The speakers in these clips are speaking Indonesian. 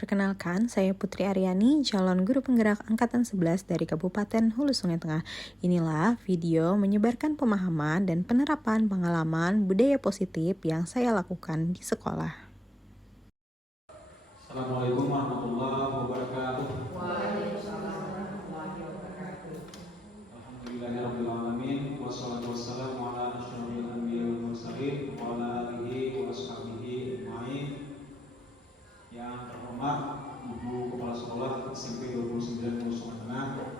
Perkenalkan, saya Putri Aryani, calon guru penggerak Angkatan 11 dari Kabupaten Hulu Sungai Tengah. Inilah video menyebarkan pemahaman dan penerapan pengalaman budaya positif yang saya lakukan di sekolah. Assalamualaikum warahmatullahi wabarakatuh. Waalaikumsalam warahmatullahi wabarakatuh. Alhamdulillahirrahmanirrahim. Wassalatu wassalamu ala asyrafil anbiya'i wal mursalin wa ala alihi wa ashabihi ajma'in. Yang terhormat Ibu Kepala Sekolah SMP 29 Hulu Sungai Tengah.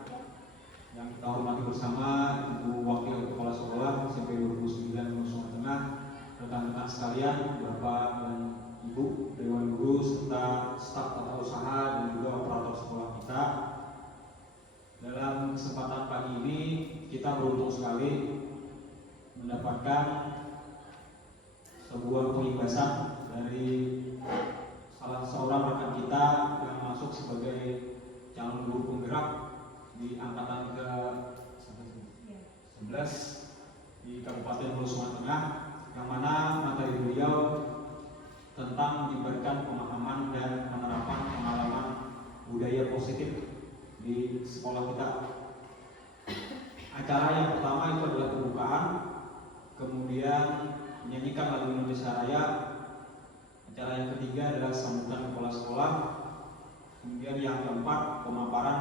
Yang kita hormati bersama Ibu Wakil Kepala Sekolah SMP 29 Hulu Sungai Tengah, rekan-rekan sekalian, Bapak dan Ibu Dewan Guru serta staf tata usaha dan juga operator sekolah kita. Dalam kesempatan pagi ini kita beruntung sekali mendapatkan sebuah pengibasan dari salah seorang rekan kita yang masuk sebagai calon guru penggerak di angkatan ke-11 di Kabupaten Hulu Sungai Tengah, yang mana materi beliau tentang menyebarkan pemahaman dan penerapan pengalaman budaya positif di sekolah kita. Acara yang pertama itu adalah pembukaan, kemudian menyanyikan lagu Indonesia Raya. Acara yang ketiga adalah sambutan kepala sekolah, kemudian yang keempat pemaparan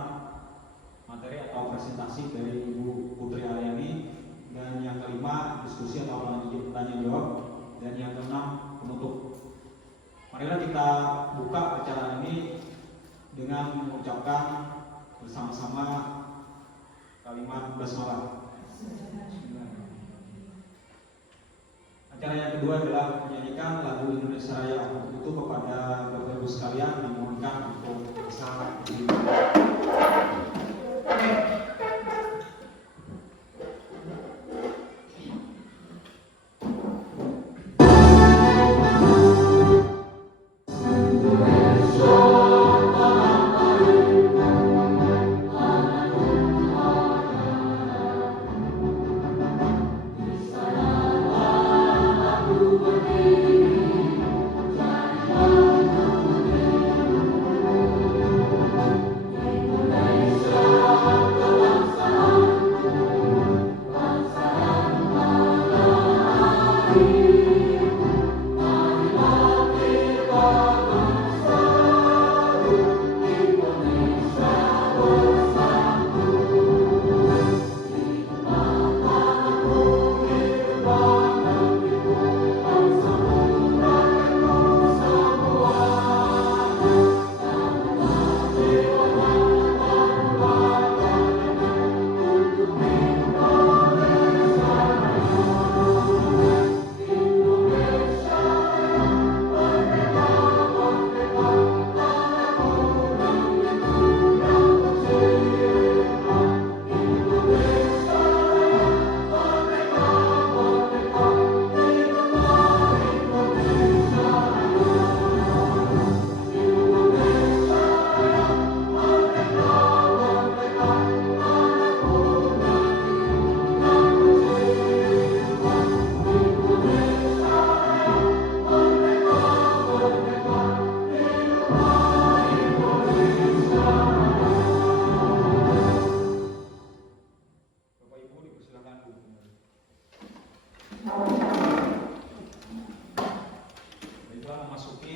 materi atau presentasi dari Ibu Putri Aryani, dan yang kelima diskusi atau tanya jawab, dan yang keenam penutup. Marilah kita buka acara ini dengan mengucapkan bersama-sama kalimat basmalah. Acara yang kedua adalah menyanyikan lagu Indonesia Raya. Untuk itu kepada Bapak Ibu sekalian dimohonkan untuk bersama diri.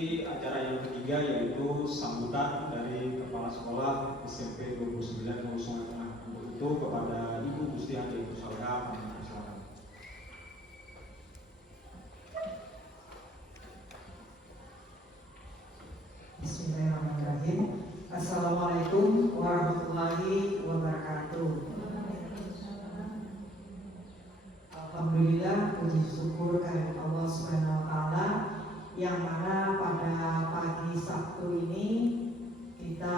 Acara yang ketiga yaitu sambutan dari Kepala Sekolah SMP 29 Hulu Sungai Tengah. Untuk itu kepada Ibu Gustiati Ibu Salha, silakan. Bismillahirrahmanirrahim. Assalamualaikum warahmatullahi wabarakatuh. Alhamdulillah, puji syukur kehadirat Allah Subhanahu wa taala, yang mana pada pagi Sabtu ini kita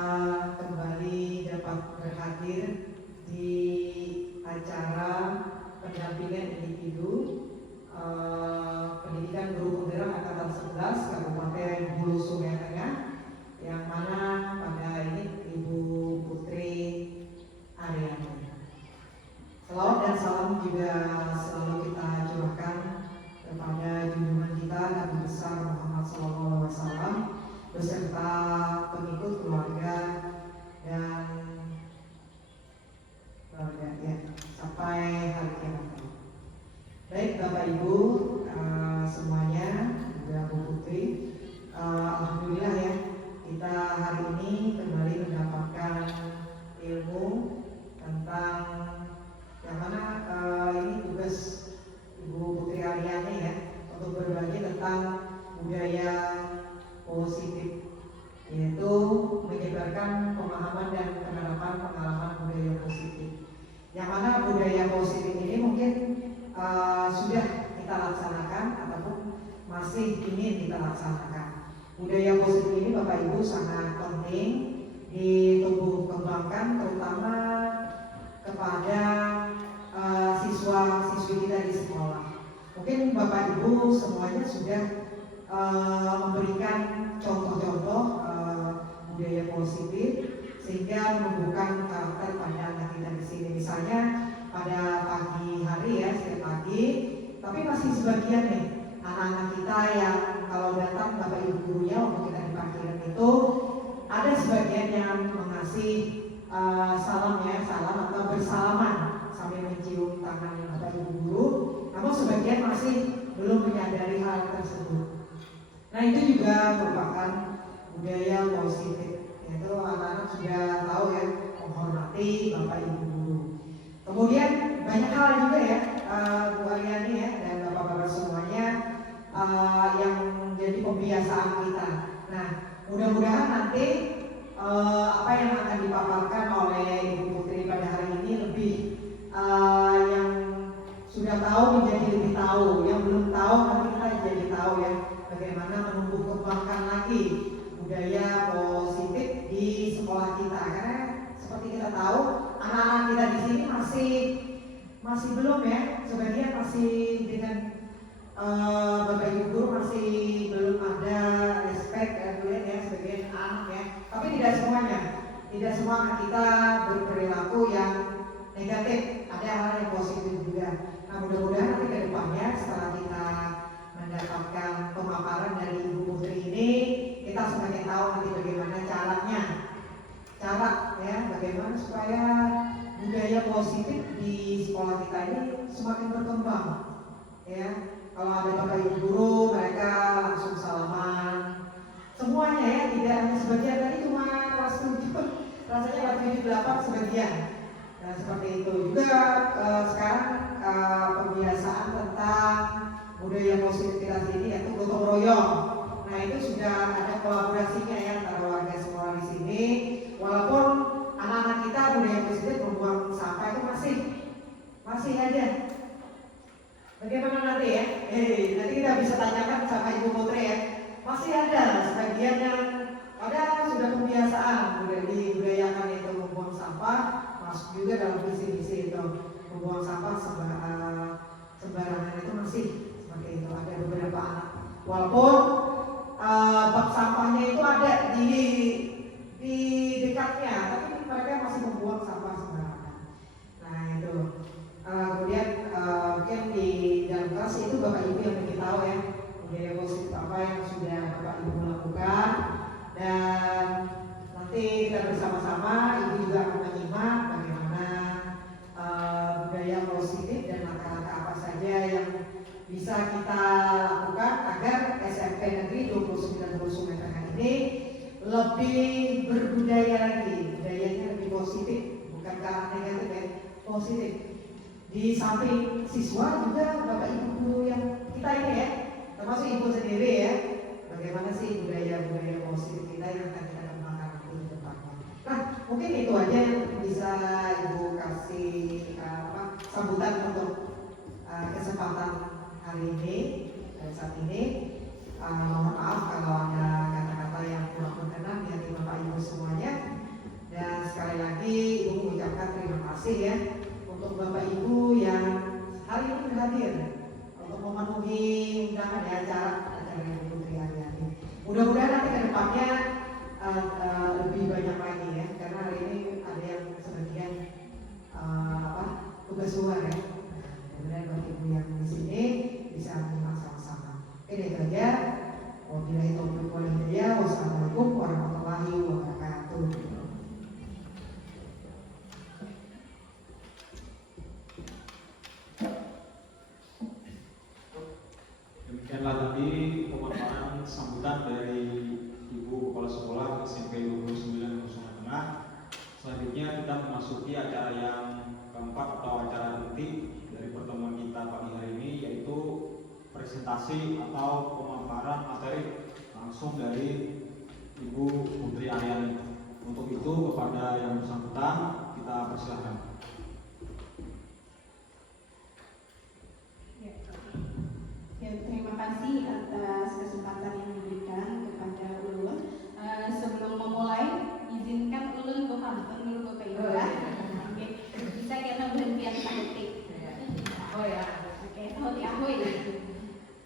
kembali dapat berhadir di acara pendampingan individu pendidikan guru penggerak angkatan 11 Kabupaten Hulu Sungai Tengah, yang mana pada ini Ibu Putri Aryani. Salawat dan salam juga selalu kita curahkan kepada junjungan kita Nabi besar Muhammad SAW beserta positif, yaitu menyebarkan pemahaman dan penerapan pengalaman budaya positif. Yang mana budaya positif ini mungkin sudah kita laksanakan ataupun masih ingin kita laksanakan. Budaya positif ini Bapak Ibu sangat penting ditumbuh kembangkan, terutama kepada siswa-siswi kita di sekolah. Mungkin Bapak Ibu semuanya sudah memberikan contoh-contoh budaya positif sehingga menumbuhkan karakter pada anak kita di sini. Misalnya pada pagi hari ya, setiap pagi, tapi masih sebagian nih anak-anak kita yang kalau datang Bapak Ibu gurunya waktu kita di parkiran itu ada sebagian yang mengasih salam atau bersalaman sambil mencium tangan Bapak Ibu guru. Namun sebagian masih belum menyadari hal tersebut. Nah itu juga merupakan budaya positif, yaitu anak-anak sudah tahu ya menghormati Bapak Ibu guru. Kemudian banyak hal juga ya Bu Aryani ya dan Bapak-Bapak semuanya yang jadi pembiasaan kita. Nah mudah-mudahan nanti apa yang akan dipaparkan oleh Ibu Putri pada hari ini lebih yang sudah tahu menjadi lebih tahu, yang belum tahu nanti kita jadi tahu ya bagaimana menumbuh kembangkan lagi budaya positif di sekolah kita. Karena seperti kita tahu anak-anak kita di sini masih belum ya, sebagian masih dengan Bapak Ibu guru masih belum ada respect ya sebagian anak ya. Tapi tidak semuanya, tidak semua anak kita berperilaku yang negatif, ada hal yang positif juga. Nah mudah-mudahan nanti ke depannya setelah kita mendapatkan pemaparan dari Ibu Putri ini, kita semakin tahu nanti bagaimana cara ya bagaimana supaya budaya positif di sekolah kita ini semakin berkembang ya. Kalau ada Bapak Ibu guru mereka langsung salaman semuanya ya, tidak hanya sebagian, tadi cuma kelas 7 rasanya kelas 7 8 sebagian. Nah seperti itu juga sekarang pembiasaan tentang budaya positif kita sini yaitu gotong royong. Nah itu sudah ada kolaborasinya ya antara warga sekolah di sini. Walaupun anak-anak kita budaya positif membuang sampah itu masih ada. Bagaimana nanti ya? Nanti kita bisa tanyakan sama Ibu Putri ya. Masih ada sebagian yang ada sudah pembiasaan udah dibudayakan itu membuang sampah, masuk juga dalam visi-visi itu membuang sampah sembarangan itu masih seperti itu. Ada beberapa anak walaupun bak sampahnya itu ada di dekatnya, tapi mereka masih membuang sampah sembarangan. Nah itu kemudian mungkin di dalam kelas itu Bapak Ibu yang lebih tahu ya budaya positif apa yang sudah Bapak Ibu lakukan, dan nanti kita bersama-sama Ibu juga akan menyimak bagaimana budaya positif dan langkah-langkah apa saja yang bisa kita lakukan agar SMP Negeri 29 Hulu Sungai Tengah ini lebih berbudaya lagi, budayanya lebih positif, bukan ke arah negatif ya, positif. Di samping siswa juga Bapak Ibu guru yang kita ini ya, termasuk Ibu sendiri ya, bagaimana sih budaya-budaya positif kita yang akan kita kembangkan nanti di depannya. Nah mungkin itu aja yang bisa Ibu kasih sambutan untuk kesempatan hari ini dan saat ini. Mohon maaf kalau ada kata-kata yang kurang berkenan di hati Bapak Ibu semuanya, dan sekali lagi Ibu mengucapkan terima kasih ya untuk Bapak Ibu yang hari ini hadir untuk memenuhi undangan di acara Ibu Putri Aryani. Mudah-mudahan nanti ke depannya lebih banyak lagi ya, karena hari ini ada yang sebagian tugas luar ya. Mudah-mudahan Bapak Ibu yang di sini bisa menyimak sama-sama. Ini itu aja. Wabillahi taufiq wal hidayah. Wassalamualaikum warahmatullahi wabarakatuh. Demikianlah tadi pemaparan sambutan dari Ibu Kepala Sekolah SMP 29 Hulu Sungai Tengah. Selanjutnya kita memasuki acara yang keempat atau acara inti dari pertemuan kita pagi hari ini, yaitu presentasi atau pemaparan materi langsung dari kepada yang bersangkutan, kita persilahkan. Ya, terima kasih atas kesempatan yang diberikan kepada Ulun. Sebelum memulai, izinkan Ulun gue pantun dulu ke Ibu. Oke, bisa kita berhentian sahutik. Oh ya. Oke, sahutik ahoy.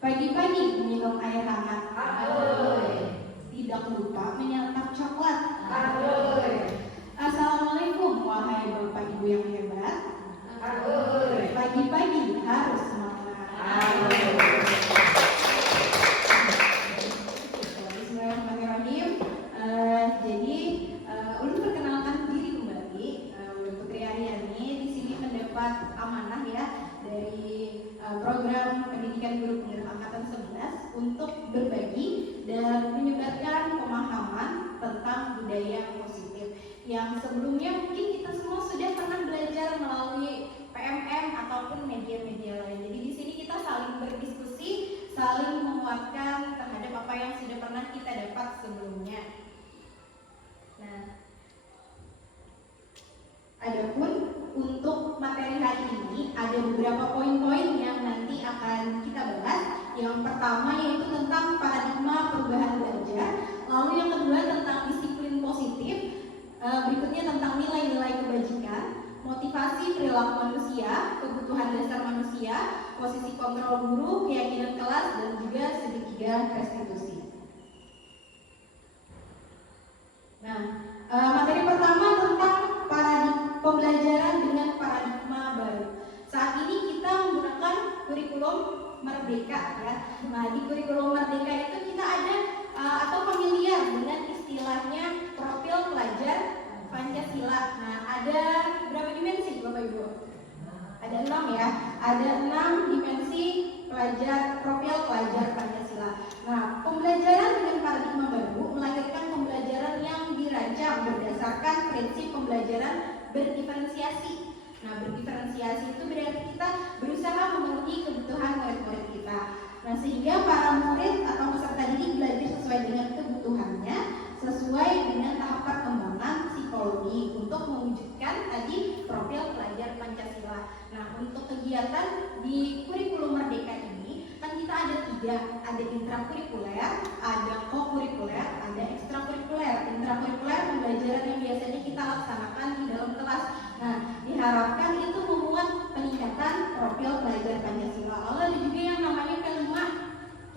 Pagi-pagi minum air hangat. Tidak lupa menyantap coklat. Assalamualaikum wahai bapak ibu yang hebat. Pagi-pagi harus semangat. Bismillahirrahmanirrahim. Jadi untuk perkenalkan diri kembali, Putri Aryani di sini mendapat amanah ya dari program pendidikan guru penggerak angkatan 11 untuk berbagi dan menyebarkan pemahaman tentang budaya positif yang sebelumnya mungkin kita semua sudah pernah belajar melalui PMM ataupun media-media lain. Jadi di sini kita saling berdiskusi, saling menguatkan terhadap apa yang sudah pernah kita dapat sebelumnya. Nah, adapun untuk materi hari ini ada beberapa poin-poin yang nanti akan kita bahas. Yang pertama yaitu tentang paradigma perubahan belajar, lalu yang kedua tentang disiplin positif, berikutnya tentang nilai-nilai kebajikan, motivasi perilaku manusia, kebutuhan dasar manusia, posisi kontrol guru, keyakinan kelas, dan juga segitiga restitusi. Nah, materi pertama tentang pembelajaran dengan paradigma baru. Saat ini kita menggunakan kurikulum Merdeka ya. Nah, di kurikulum Merdeka itu kita ada atau familiar dengan istilahnya profil pelajar Pancasila. Nah, ada berapa dimensi Bapak Ibu? Ada 6 ya. Ada 6 dimensi profil pelajar Pancasila. Nah, pembelajaran dengan paradigma baru melahirkan pembelajaran yang dirancang berdasarkan prinsip pembelajaran berdiferensiasi. Nah, berdiferensiasi itu berarti kita berusaha memenuhi kebutuhan murid-murid kita. Nah, sehingga para murid atau peserta didik belajar sesuai dengan kebutuhannya, sesuai dengan tahap perkembangan psikologi untuk mewujudkan tadi profil pelajar Pancasila. Nah, untuk kegiatan di kurikulum Merdeka ini kan kita ada 3, ada intrakurikuler, ada kokurikuler, ada ekstrakurikuler. Intrakurikuler pembelajaran yang biasanya kita laksanakan di dalam kelas. Nah, diharapkan itu memuat peningkatan profil pelajar Pancasila. Lalu ada juga yang namanya P5.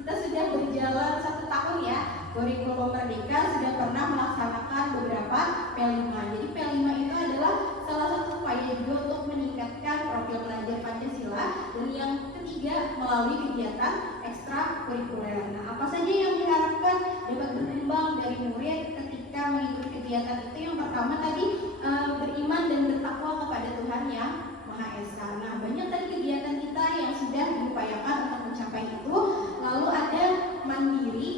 Kita sudah berjalan 1 tahun ya. Kurikulum Merdeka sudah pernah melaksanakan beberapa P5. Jadi P5 itu adalah salah satu upaya juga untuk meningkatkan profil pelajar Pancasila. Dan yang ketiga melalui kegiatan ekstrakurikuler. Nah, apa saja yang diharapkan dapat berkembang dari murid ketika mengikuti kegiatan itu? Yang pertama tadi beriman dan bertakwa kepada Tuhan Yang Maha Esa. Nah, banyak tadi kegiatan kita yang sudah diupayakan untuk mencapai itu. Lalu ada mandiri,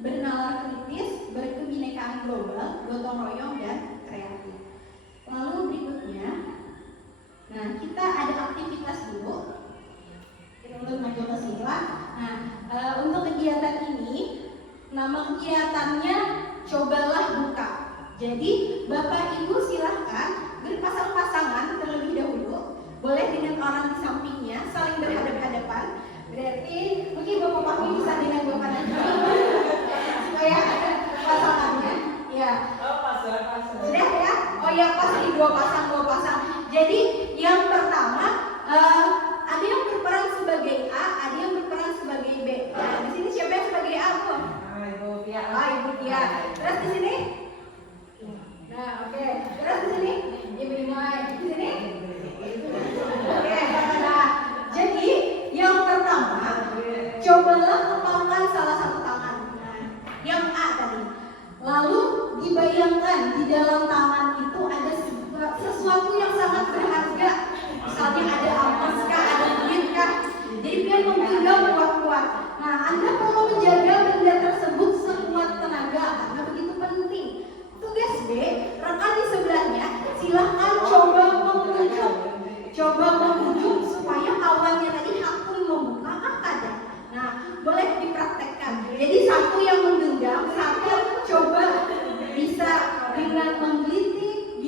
bernalar kritis, berkebinekaan global, gotong royong, dan kreatif. Lalu berikutnya, nah kita ada aktivitas dulu. Kita mulai maju ke sini lah. Nah, untuk kegiatan ini, nama kegiatannya Cobalah Buka. Jadi Bapak Ibu silahkan berpasang-pasangan terlebih dahulu. Boleh dengan orang di sampingnya, saling berhadapan-hadapan. Berarti mungkin Bapak-Bapak bisa dengan Bapak nanti supaya ada pasangannya. Ya. Sudah ya? Oh ya, pas ini 2 pasang. Jadi yang pertama ada yang berperan sebagai A, ada yang berperan sebagai B. Nah, di sini siapa yang sebagai A, Bu? Ibu Pia. Ibu Pia. Terus di sini? Nah, oke. Terus di sini? Ibu Imai. Di sini? Oke. Nah, jadi yang pertama, cobalah kepalkan salah satu tangan. Nah, yang A tadi. Lalu dibayangkan di dalam tangan itu ada sesuatu yang sangat berharga. Misalnya ada emas kah, ada duit kah. Jadi biar menggenggam kuat-kuat. Nah, Anda perlu menjaga benda tersebut sekuat tenaga karena begitu penting. Tugas B, rekan di sebelahnya silahkan coba memujuk supaya kawannya tadi hakun membuka ada. Nah, boleh dipraktekkan. Jadi satu yang menggenggam, satu coba bisa dengan menggelitik,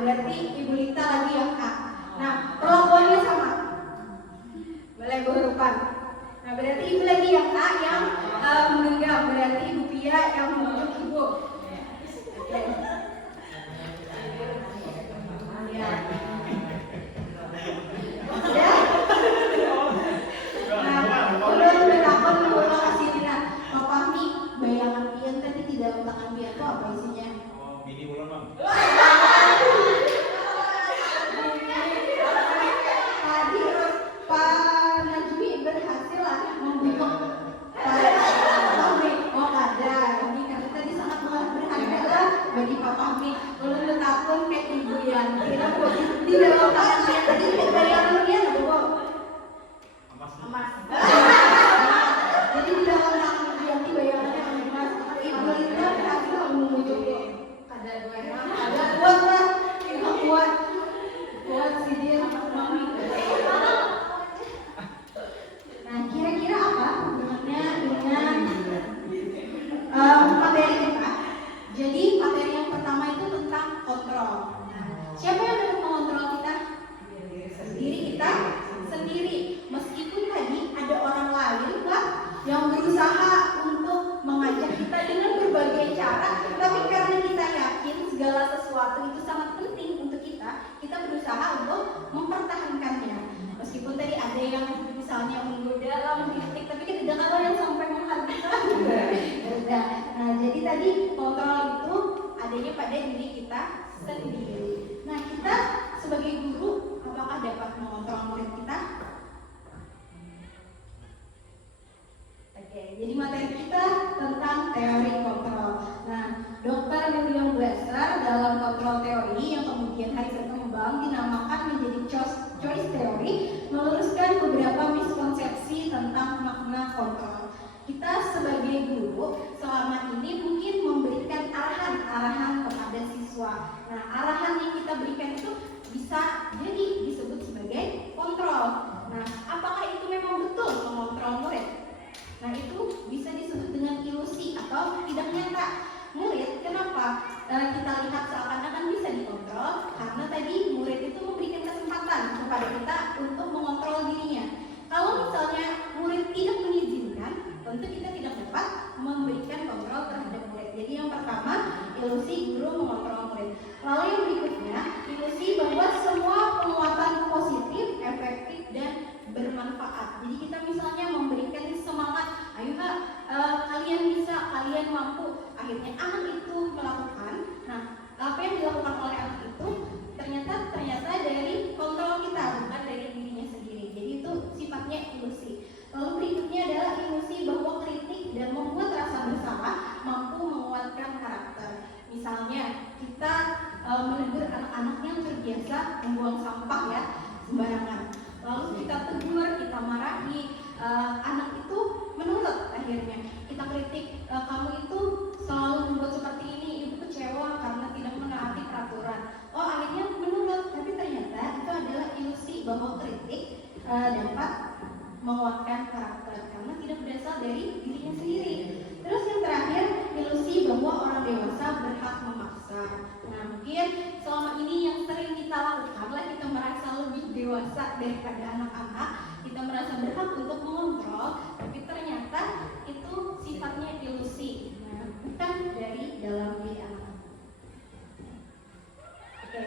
berarti Ibu Lita lagi yang A. Nah, perlakuannya sama. Boleh berhubungan. Nah, berarti Ibu lagi yang A yang menggenggam, berarti Ibu Pia yang menunjuk Ibu. Oke. Ya. Udah takut ulang kasih Dina. Pak Fahmi, bayangan Pian tadi di dalam tangan Pian itu apa isinya? Oh, bini ulang bang. Tadi Pak Najmi berhasil lah membuka Pak Fahmi. Oh ada, ini karena tadi sangat berharga lah bagi Pak Fahmi. Kalau takut kayak Ibu Yan, kira di dalam tangan Pian tadi bayangan Pian apa kok? Emas. Jadi di dalam tangan Pian itu bayangannya emas. Ibu Lita berhasil memujuk ada kuat lah, kuat si dia mami. Nah kira-kira apa hubungannya dengan materi kita? Jadi materi yang pertama itu tentang kontrol. Nah, siapa yang dapat mengontrol kita? Diri kita sendiri. Meskipun tadi ada orang lain lah yang berusaha untuk mengajak kita dengan berbagai cara, tapi karena kita yakin segala sesuatu itu sangat penting untuk kita berusaha untuk mempertahankannya. Meskipun tadi ada yang misalnya menggoda lah, mengkritik, tapi kan tidak ada yang sampai menghabiskan. Nah, jadi tadi kontrol itu adanya pada diri kita sendiri. Nah, kita sebagai guru apakah dapat mengontrol murid kita? Oke, jadi materi kita tentang teori kontrol. Nah, Dr. William Glasser dalam kontrol teori yang kemudian hari berkembang dinamakan menjadi choice theory, meluruskan beberapa miskonsepsi tentang makna kontrol. Kita sebagai guru selama ini mungkin memberikan arahan kepada siswa. Nah, arahan yang kita berikan itu bisa jadi disebut sebagai kontrol. Nah, apakah itu memang betul mengontrol murid? Nah, itu bisa disebut dengan ilusi atau tidak nyata. Murid, kenapa kita lihat seakan-akan bisa dikontrol? Karena tadi murid itu memberikan kesempatan kepada kita untuk mengontrol dirinya. Kalau misalnya murid tidak mengizinkan, tentu kita tidak dapat memberikan kontrol terhadap murid. Jadi yang pertama, ilusi guru mengontrol murid. Lalu yang berikutnya, ilusi bahwa semua penguatan positif, efektif, dan bermanfaat. Jadi kita misalnya memberikan semangat, ayo Kak, kalian bisa, kalian mampu. Akhirnya anak itu melakukan. Nah, apa yang dilakukan oleh anak itu ternyata dari kontrol kita, bukan dari dirinya sendiri. Jadi itu sifatnya ilusi. Lalu berikutnya adalah ilusi bahwa kritik dan membuat rasa bersalah mampu menguatkan karakter. Misalnya kita menegur anak-anak yang terbiasa membuang sampah ya sembarangan. Lalu kita tegur, kita marahi, anak itu menurut akhirnya. Kita kritik, kamu itu selalu membuat seperti ini, ibu kecewa karena tidak menaati peraturan. Oh, akhirnya menurut, tapi ternyata itu adalah ilusi bahwa kritik dapat menguatkan karakter karena tidak berasal dari dirinya sendiri. Terus yang terakhir, ilusi bahwa orang dewasa berhak memaksa. Nah, mungkin selama ini yang sering kita lakukan lah, kita merasa lebih dewasa daripada anak-anak, kita merasa berhak untuk mengontrol, tapi ternyata itu sifatnya ilusi, nah, bukan dari dalam diri anak-anak. Oke,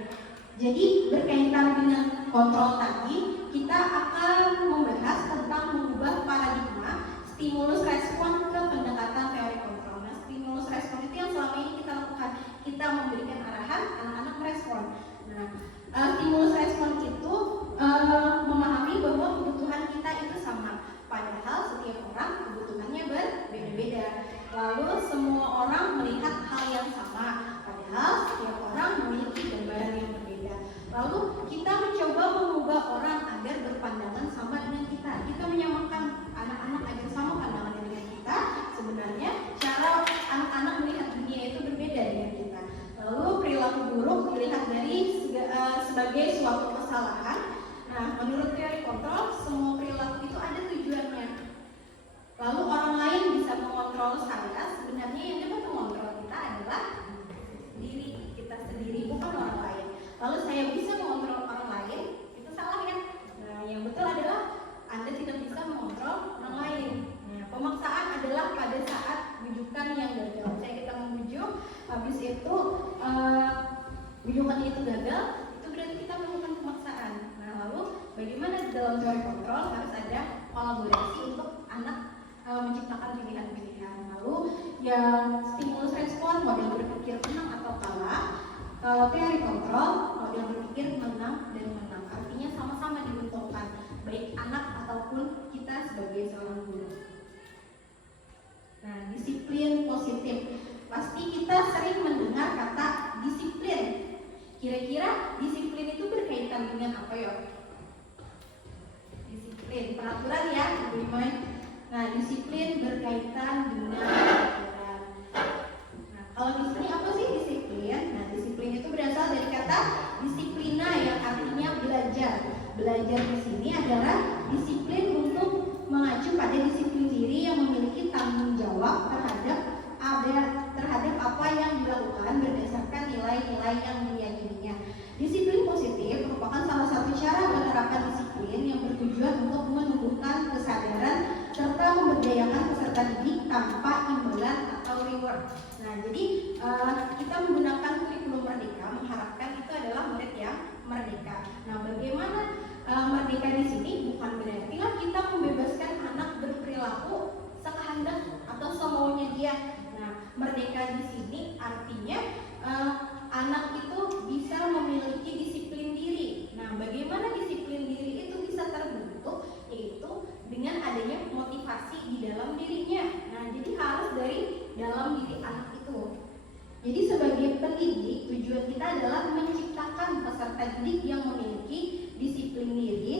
jadi berkaitan dengan kontrol tadi, kita akan membahas tentang mengubah paradigma stimulus respon ke pendekatan teori kontrol. Nah, stimulus respon itu yang selama ini kita lakukan. Kita memberikan arahan, anak-anak merespon. Nah, stimulus respon itu memahami bahwa kebutuhan kita itu sama. Padahal setiap orang kebutuhannya berbeda-beda. Lalu semua orang melihat hal yang sama. Padahal setiap orang memiliki gambaran yang berbeda. Lalu kita mencoba mengubah orang agar berpandangan sama dengan kita. Kita menyamakan anak-anak agar sama pandangannya dengan kita. Sebenarnya cara anak-anak melihat dunia itu berbeda dengan kita. Lalu perilaku buruk dilihat dari sebagai suatu kesalahan. Nah, menurut teori kontrol, semua perilaku itu ada tujuannya. Lalu orang lain bisa mengontrol saya. Sebenarnya yang dapat mengontrol kita adalah diri kita sendiri, bukan orang lain. habis itu bujukannya itu gagal, itu berarti kita melakukan pemaksaan. Nah, lalu bagaimana dalam teori kontrol harus ada kolaborasi untuk anak menciptakan pilihan-pilihan. Lalu yang stimulus respon, model berpikir menang atau kalah. Kalau teori kontrol, model berpikir menang dan menang. Artinya sama-sama diuntungkan, baik anak ataupun kita sebagai seorang guru. Nah, disiplin positif. Pasti kita sering mendengar kata disiplin. Kira-kira disiplin itu berkaitan dengan apa ya? Disiplin, peraturan ya, Ibu Iman. Nah, disiplin berkaitan dengan peraturan. Nah, kalau di sini apa sih disiplin? Nah, disiplin itu berasal dari kata disiplina yang artinya belajar. Belajar di sini adalah disiplin untuk mengacu pada disiplin diri yang memiliki tanggung jawab terhadap apa yang dilakukan berdasarkan nilai-nilai yang diyakininya. Disiplin positif merupakan salah satu cara menerapkan disiplin yang bertujuan untuk menumbuhkan kesadaran serta memberdayakan peserta didik tanpa imbalan atau reward. Nah, jadi kita menggunakan kurikulum merdeka mengharapkan itu adalah murid yang merdeka. Nah, bagaimana merdeka di sini bukan berarti lah kita membebaskan anak berperilaku sekehendak atau semaunya dia. Nah, merdeka di sini artinya anak itu bisa memiliki disiplin diri. Nah, bagaimana disiplin diri itu bisa terbentuk? Yaitu dengan adanya motivasi di dalam dirinya. Nah, jadi harus dari dalam diri anak itu. Jadi sebagai pendidik, tujuan kita adalah menciptakan peserta didik yang memiliki disiplin diri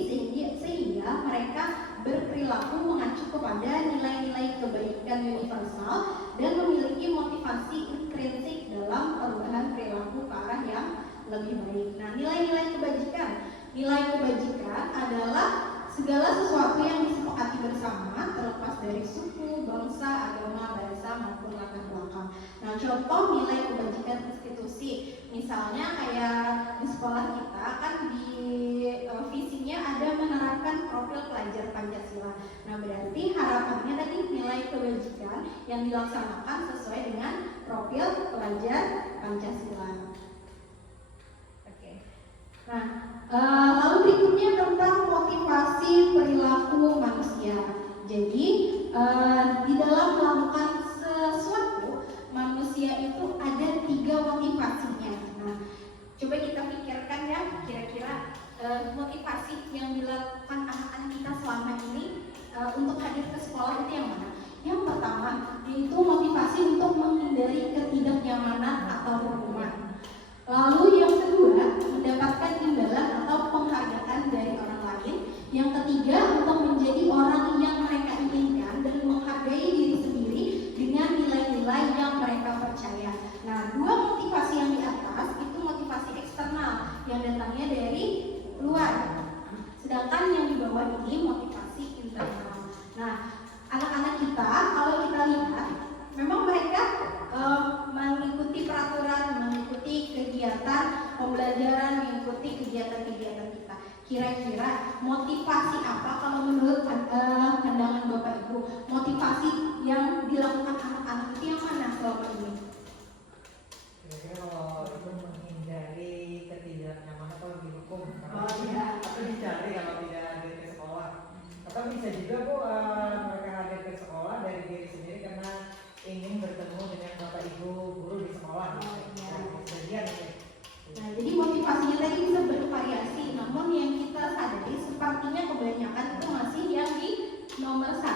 sehingga mereka berperilaku mengacu kepada nilai-nilai kebaikan universal dan memiliki motivasi intrinsik dalam perubahan perilaku ke arah yang lebih baik. Nah, nilai-nilai kebajikan. Nilai kebajikan adalah segala sesuatu yang disepakati bersama terlepas dari suku, bangsa, agama, bahasa maupun latar belakang. Nah, contoh nilai kebajikan institusi, misalnya kayak di sekolah kita kan di visinya ada menerapkan profil pelajar Pancasila. Nah, berarti harapannya tadi nilai kebajikan yang dilaksanakan sesuai dengan profil pelajar Pancasila. Oke. Nah, lalu berikutnya tentang motivasi perilaku manusia. Jadi di dalam melakukan sesuatu manusia itu ada 3 motivasinya. Nah, coba kita pikirkan ya, kira-kira motivasi yang dilakukan anak-anak kita selama ini untuk hadir ke sekolah itu yang mana? Yang pertama yaitu motivasi untuk menghindari ketidaknyamanan atau hukuman. Lalu yang kedua, mendapatkan imbalan atau penghargaan dari orang lain. Yang ketiga, untuk menjadi orang yang mereka inginkan dan menghargai diri sendiri dengan nilai-nilai yang mereka percaya. Nah, 2 motivasi yang di atas itu motivasi eksternal yang datangnya dari luar. Sedangkan yang di bawah ini motivasi internal. Nah, anak-anak kita kalau kita lihat memang mereka mengikuti peraturan, mengikuti kegiatan pembelajaran, mengikuti kegiatan-kegiatan kita. Kira-kira motivasi apa kalau menurut pandangan Bapak Ibu? Motivasi yang dilakukan anak-anak itu yang mana selama ini? Kira-kira kalau itu menghindari ketidaknyamanan atau dihukum, Oh iya. atau dicari kalau tidak hadir ke sekolah. Atau bisa juga Bu mereka hadir ke sekolah dari diri sendiri karena ingin bertemu dengan Bapak Ibu guru di sekolah. Oh, iya. Sebagian ini. Nah, jadi motivasinya tadi bisa bervariasi, namun yang kita sadari sepertinya kebanyakan itu masih yang di nomor 1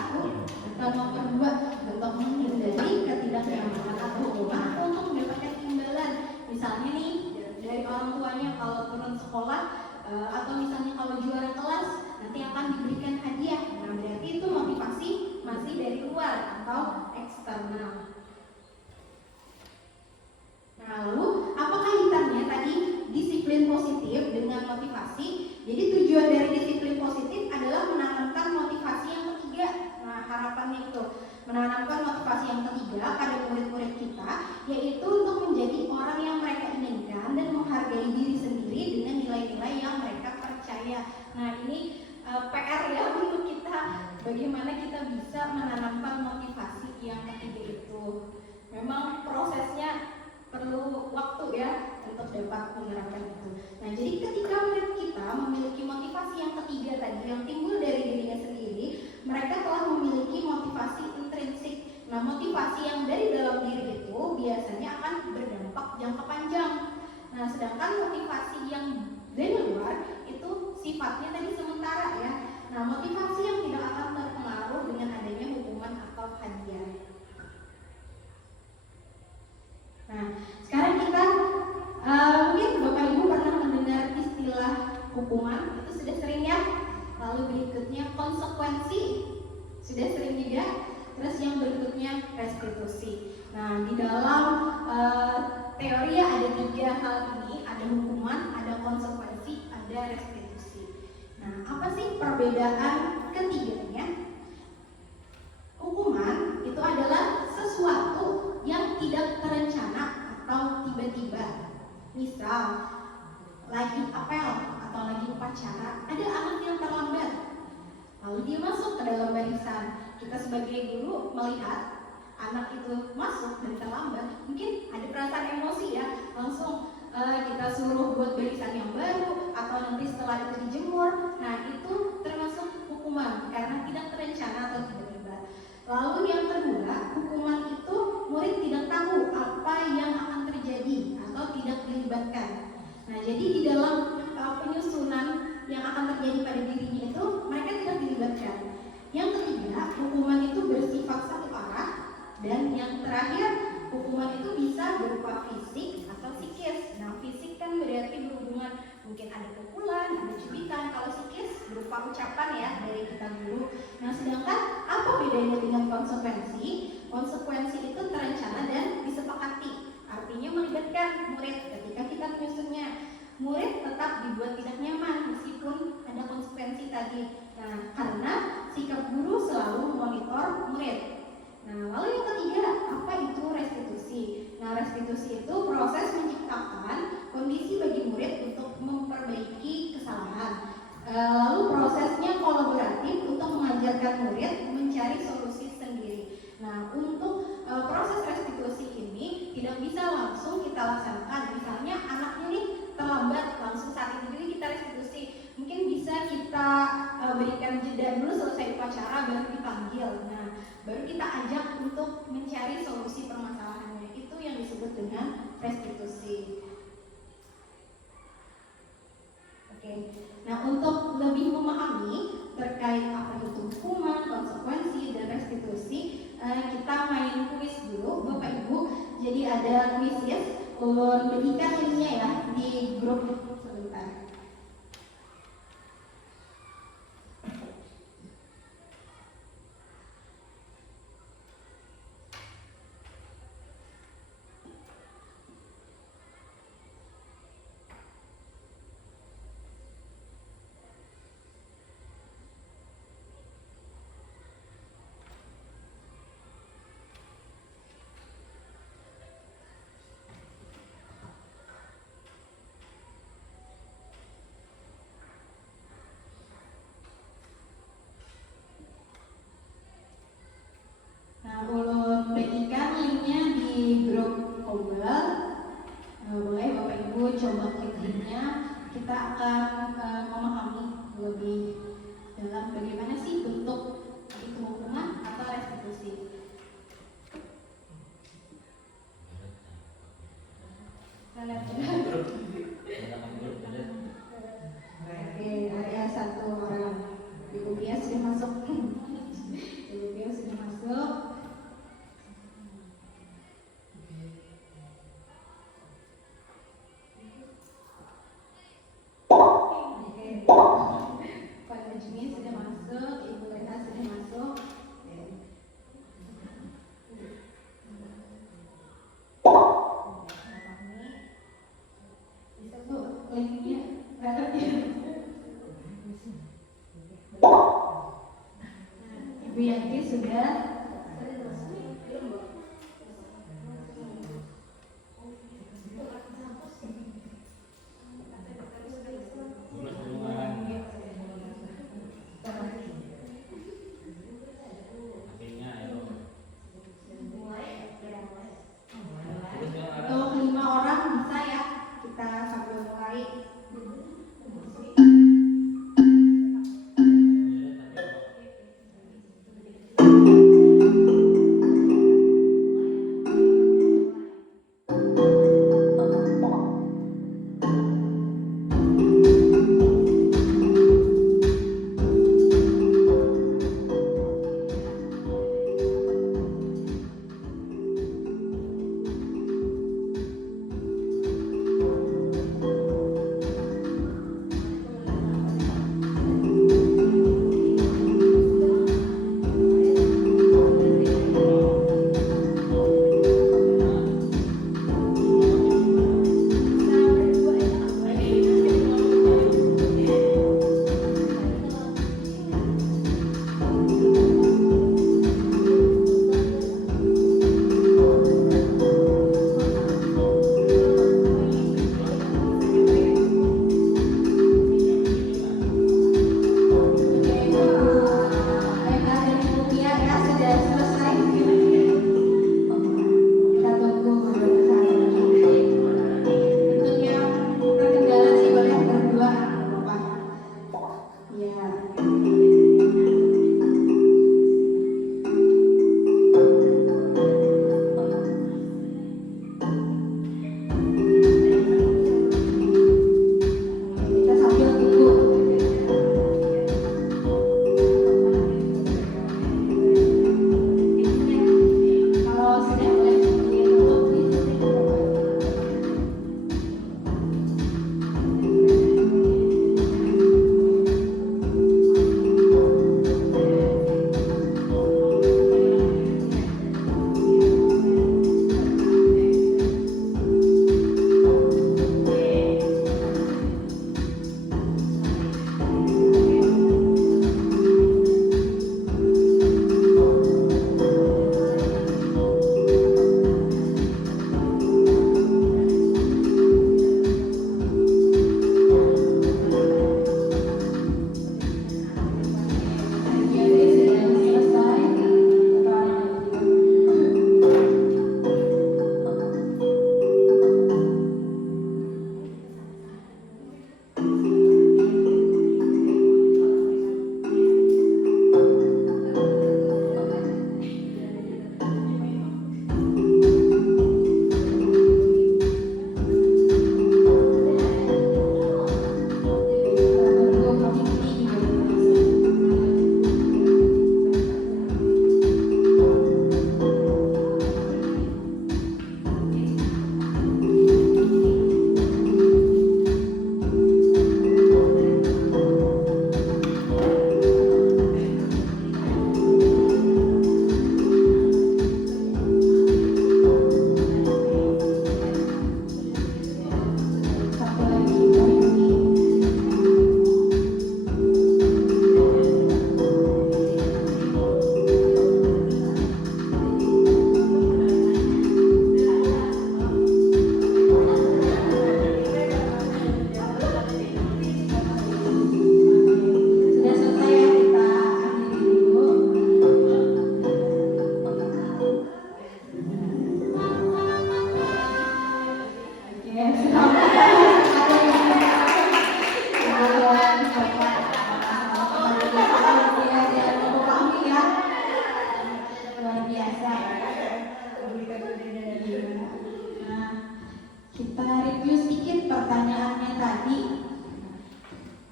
atau nomor 2 untuk menghindari ketidaknyamanan atau hukuman atau untuk mendapatkan imbalan. Misalnya nih dari orang tuanya kalau turun sekolah atau misalnya kalau juara kelas nanti akan diberikan hadiah. Nah, berarti itu motivasi masih dari luar atau eksternal. Nah, lalu apa kaitannya tadi disiplin positif dengan motivasi? Jadi tujuan dari disiplin positif adalah menanamkan motivasi yang ketiga. Nah, harapannya itu menanamkan motivasi yang ketiga pada murid-murid kita, yaitu untuk menjadi orang yang mereka inginkan dan menghargai diri sendiri dengan nilai-nilai yang mereka percaya. Nah, ini PR ya untuk kita, bagaimana kita bisa menanamkan motivasi yang ketiga itu. Memang prosesnya perlu dapat menerapkan itu. Nah, jadi ketika murid kita memiliki motivasi yang ketiga tadi yang timbul dari dirinya sendiri, mereka telah memiliki motivasi intrinsik. Nah, motivasi yang dari dalam diri itu biasanya akan berdampak jangka panjang. Nah, sedangkan motivasi yang dari luar itu sifatnya tadi sementara ya. Nah, motivasi yang tidak akan terpengaruh dengan adanya hukuman atau hadiah. Nah, sekarang kita mungkin Bapak Ibu pernah mendengar istilah hukuman, itu sudah sering ya. Lalu berikutnya konsekuensi, sudah sering juga. Terus yang berikutnya restitusi. Nah, di dalam teori ada 3 hal ini, ada hukuman, ada konsekuensi, ada restitusi. Nah, apa sih perbedaan ketiganya? Hukuman itu adalah sesuatu yang tidak terencana atau tiba-tiba. Misal, lagi apel atau lagi upacara, ada anak yang terlambat. Lalu dia masuk ke dalam barisan. Kita sebagai guru melihat anak itu masuk dan terlambat, mungkin ada perasaan emosi ya, langsung kita suruh buat barisan yang baru atau nanti setelah itu dijemur. Nah, itu termasuk hukuman karena tidak terencana atau tiba-tiba. Lalu yang kedua, hukuman itu murid tidak tahu apa yang akan terjadi atau tidak dilibatkan. Nah, jadi di dalam penyusunan yang akan terjadi pada dirinya itu mereka tidak dilibatkan. Yang ketiga, hukuman itu bersifat satu arah. Dan yang terakhir, hukuman itu bisa berupa fisik atau psikis. Nah, fisik kan berarti berhubungan mungkin ada pukulan, ada cubitan. Kalau psikis berupa ucapan ya dari kita guru. Nah, sedangkan apa bedanya dengan konsekuensi? Konsekuensi itu terencana dan disepakati. Artinya melibatkan murid ketika kita menyusunnya. Murid tetap dibuat tidak nyaman meskipun ada konsekuensi tadi. Nah, karena sikap guru selalu memonitor murid. Nah, lalu yang ketiga, apa itu restitusi? Nah, restitusi itu proses menciptakan kondisi bagi murid untuk memperbaiki kesalahan. Lalu prosesnya kolaboratif untuk mengajarkan murid mencari solusi sendiri. Nah, untuk proses restitusi ini tidak bisa langsung kita laksanakan. Misalnya anaknya nih terlambat, langsung saat itu juga kita restitusi. Mungkin bisa kita berikan jeda dulu selesai upacara baru dipanggil. Nah, baru kita ajak untuk mencari solusi permasalahannya. Itu yang disebut dengan restitusi. Oke. Nah, untuk lebih memahami terkait apa itu hukuman, konsekuensi, dan restitusi, kita main kuis dulu, Bapak Ibu. Jadi ada kuis, ulun berikan linknya ya di grup sebentar. Nah, ulun bagikan linknya di grup Kombel. Boleh Bapak Ibu coba klik linknya. Kita akan memahami lebih dalam bagaimana sih bentuk itu hukuman atau restitusi. Oke, ada satu orang Ibu Bia sudah masuk. Ibu Bia sudah masuk. Pak Najmi sudah masuk, Ibu Lena sudah masuk. Bisa Bu, linknya Ibu Yanti sudah. Untuk 5 orang bisa ya kita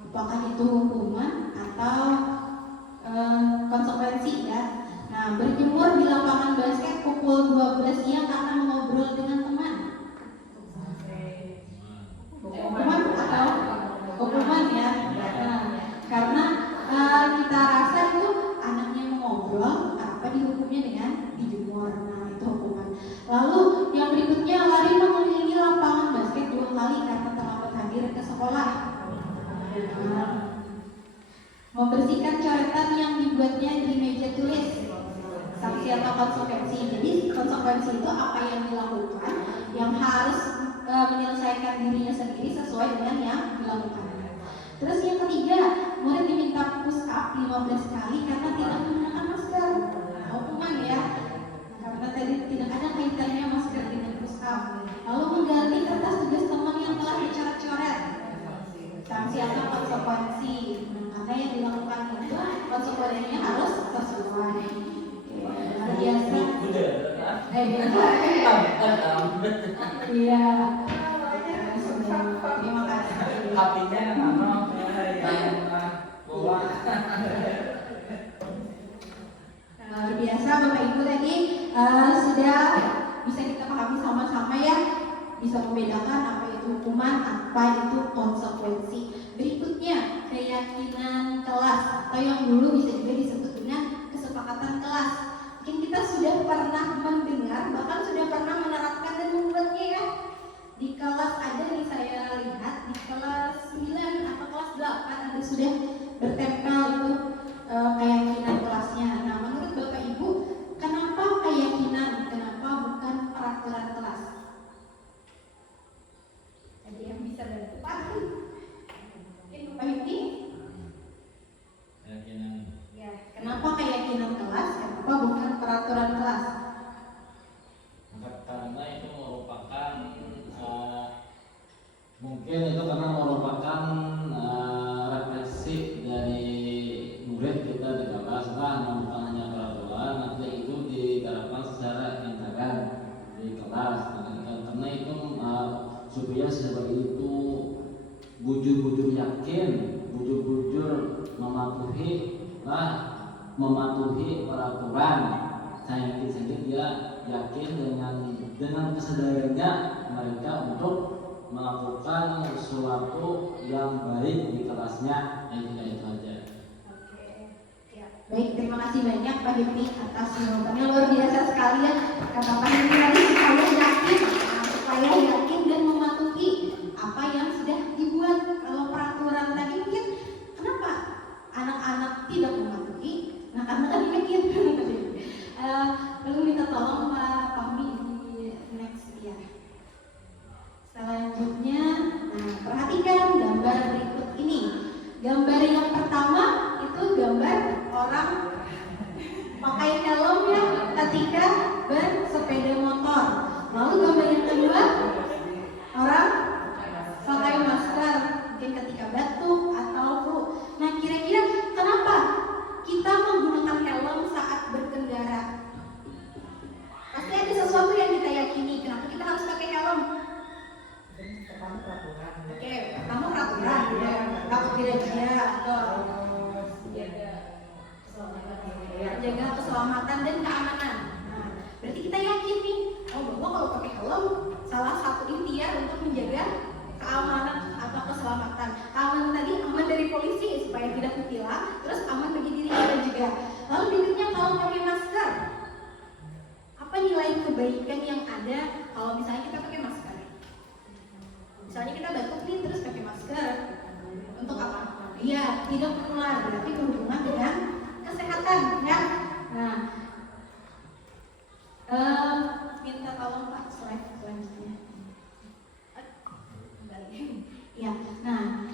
apakah itu hukuman atau konsekuensi ya. Nah, berjemur di lapangan basket pukul 12 siang karena mengobrol dengan teman. Hukuman atau hukuman ya. Nah, karena kita rasa itu anaknya mengobrol, apa dihukumnya dengan dijemur. Nah, itu hukuman. Lalu yang berikutnya, lari mengelilingi lapangan basket 2 kali karena terlambat hadir ke sekolah. Membersihkan coretan yang dibuatnya di meja tulis, sanksi atau konsekuensi. Jadi konsekuensi itu apa yang dilakukan yang harus menyelesaikan dirinya sendiri sesuai dengan yang dilakukan. Terus yang ketiga, murid diminta push up 15 kali karena tidak menggunakan masker. Hukuman ya, karena tadi tidak ada kaitannya masker dengan push up. Lalu mengganti kertas tugas teman yang telah dicoret-coret, sanksi atau konsekuensi. Karena yang dilakukan itu konsekuensinya harus sesuai. Luar biasa. Iya. Terima kasih. Hatinya yang bola. Luar biasa Bapak Ibu tadi sudah bisa kita pahami sama-sama ya, bisa membedakan apa itu hukuman, apa itu konsekuensi. Berikutnya keyakinan kelas atau yang dulu bisa juga disebut dengan kesepakatan kelas. Mungkin kita sudah pernah mendengar, bahkan sudah pernah menerapkan dan membuatnya ya. Di kelas ada nih saya lihat di kelas 9 atau kelas 8 ada sudah bertempel itu keyakinan kelasnya. Nah, menurut Bapak Ibu, kenapa keyakinan? Kenapa bukan peraturan kelas? Ada yang bisa bantu Pak? Bapak Ibu? Keyakinan. Ya, kenapa keyakinan kelas? Kenapa bukan peraturan kelas? Karena itu merupakan mungkin itu karena merupakan refleksi dari murid kita di kelas bukan hanya peraturan, nanti itu diterapkan secara intern di kelas. Karena itu supaya sebagai itu bujur-bujur yakin, bujur-bujur mematuhi peraturan. Saya yakin dia yakin dengan kesadarannya mereka untuk melakukan sesuatu yang baik di kelasnya. Itu aja. Oke, ya. Baik, terima kasih banyak Pak Hipni atas jawabannya luar biasa sekali ya. Kata Pak Hipni tadi supaya yakin dan mematuhi apa yang sudah dibuat. Kalau peraturan tadi mungkin kenapa anak-anak tidak mematuhi? Nah, karena tadi yakin. Lalu minta tolong Pak Fahmi di next ya. Selanjutnya, nah, perhatikan gambar berikut ini. Gambar yang pertama itu gambar orang pakai helm ya ketika bersepeda motor. Lalu gambar yang kedua orang pakai masker mungkin ketika batuk atau flu. Nah, kira-kira kenapa kita menggunakan helm saat berkendara? Pasti ada sesuatu yang kita yakini. Kenapa kita harus pakai helm? Oke, pertama peraturan ya, takut dirajia atau jaga keselamatan dan keamanan. Nah, berarti kita yakin nih, bahwa kalau pakai helm salah satu ikhtiar untuk menjaga keamanan atau keselamatan. Keamanan tadi aman dari polisi supaya tidak ditilang, terus aman bagi diri kita juga. Lalu berikutnya kalau pakai masker, apa nilai kebaikan yang ada kalau misalnya kita pakai masker? Misalnya kita batuk nih terus pakai masker, untuk apa? Iya, tidak menular, berarti berhubungan dengan kesehatan ya. Nah, minta tolong Pak slide selanjutnya. Ya, nah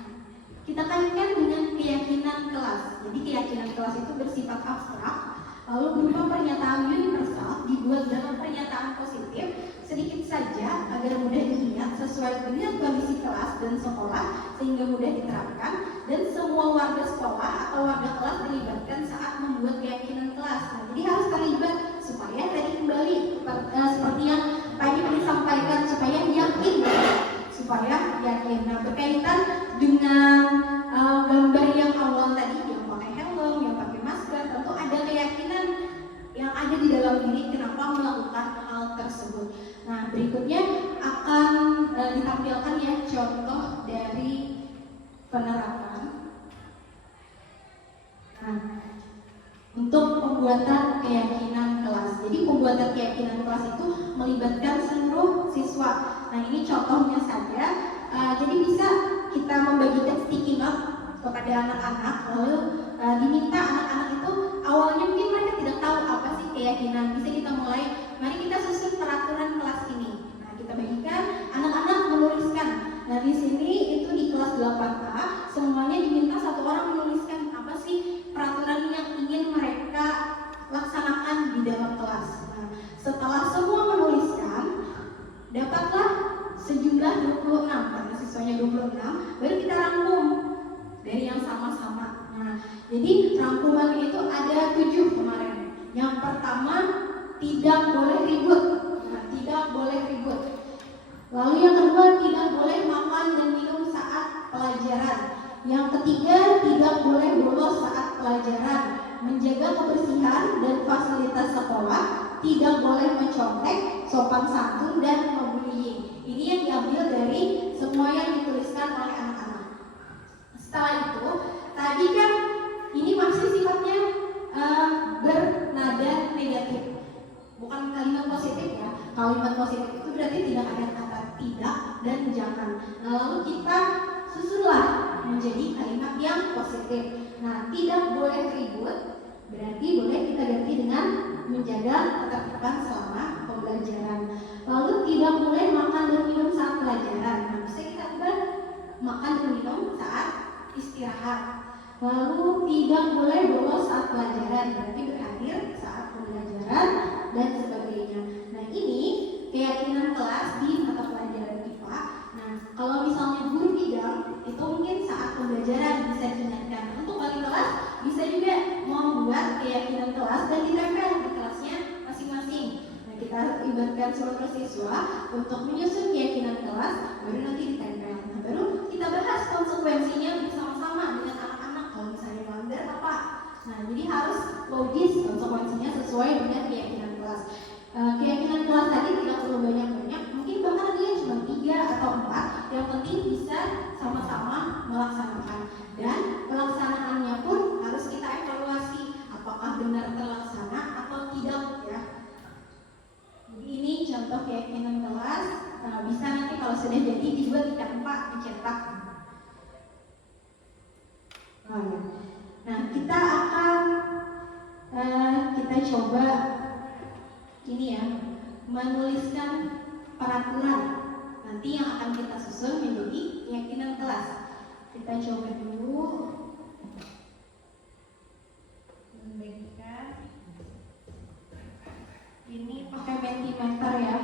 kita kaitkan dengan keyakinan kelas. Jadi keyakinan kelas itu bersifat abstrak, lalu berupa pernyataan universal dibuat dalam pernyataan positif sedikit saja agar mudah diingat sesuai dengan kondisi kelas dan sekolah sehingga mudah diterapkan dan semua warga sekolah atau warga kelas dilibatkan saat membuat keyakinan kelas. Nah, jadi harus terlibat supaya tadi kembali seperti yang tadi disampaikan supaya yakin. Supaya yakin. Nah, berkaitan dengan tampilkan ya contoh dari penerapan. Nah, untuk pembuatan keyakinan kelas. Jadi pembuatan keyakinan kelas itu melibatkan seluruh siswa. Nah, ini contohnya saja. Jadi bisa kita membagikan sticky note kepada anak-anak, lalu diminta anak-anak itu awalnya mungkin mereka tidak tahu apa sih keyakinan. Bisa kita mulai, mari kita susun peraturan kelas ini. Nah, kita bagikan anak-anak menuliskan. Nah, di sini itu di kelas 8A semuanya diminta satu orang menuliskan apa sih peraturan yang ingin mereka laksanakan di dalam kelas. Nah, setelah semua menuliskan, dapatlah sejumlah 26, karena siswanya 26, baru kita rangkum dari yang sama-sama. Nah, jadi rangkuman itu ada 7 kemarin. Yang pertama, tidak boleh ribut. Nah, tidak boleh ribut. Lalu yang kedua, tidak boleh makan dan minum saat pelajaran. Yang ketiga, tidak boleh bolos saat pelajaran. Menjaga kebersihan dan fasilitas sekolah, tidak boleh mencontek, sopan santun, dan membullying. Ini yang diambil dari semua yang dituliskan oleh anak-anak. Setelah itu, tadi kan ini masih sifatnya bernada negatif, bukan kalimat positif ya. Kalimat positif itu berarti tidak ada kata tidak dan jangan. Nah, lalu kita susunlah menjadi kalimat yang positif. Nah, tidak boleh ribut, berarti boleh kita ganti dengan menjaga ketertiban selama pembelajaran. Lalu tidak boleh makan dan minum saat pelajaran. Nah, bisa kita ubah makan dan minum saat istirahat. Lalu tidak boleh bolos saat pelajaran, berarti berakhir saat pembelajaran dan sebagainya. Nah, ini keyakinan kelas di mata pelajaran IPA. Nah, kalau misalnya guru bidang itu mungkin saat pembelajaran bisa diingatkan. Untuk wali kelas bisa juga membuat keyakinan kelas dan ditempel di kelasnya masing-masing. Nah, kita libatkan seluruh siswa untuk menyusun keyakinan kelas, baru nanti ditempel. Nah, baru kita bahas konsekuensinya bersama-sama dengan anak-anak. Kalau misalnya melanggar apa? Nah, jadi harus logis konsekuensinya sesuai dengan keyakinan kelas. Keyakinan kelas tadi tidak perlu banyak-banyak, mungkin bahkan dia cuma 3 atau 4, yang penting bisa sama-sama melaksanakan. Dan pelaksanaannya pun harus kita evaluasi apakah benar terlaksana atau tidak ya. Jadi ini contoh keyakinan kelas. Bisa nanti kalau sudah jadi dibuat di tempat dicetak. Nah, kita akan kita coba ini ya, menuliskan peraturan nanti yang akan kita susun menjadi keyakinan kelas. Kita coba dulu membagikan ini pakai Mentimeter ya.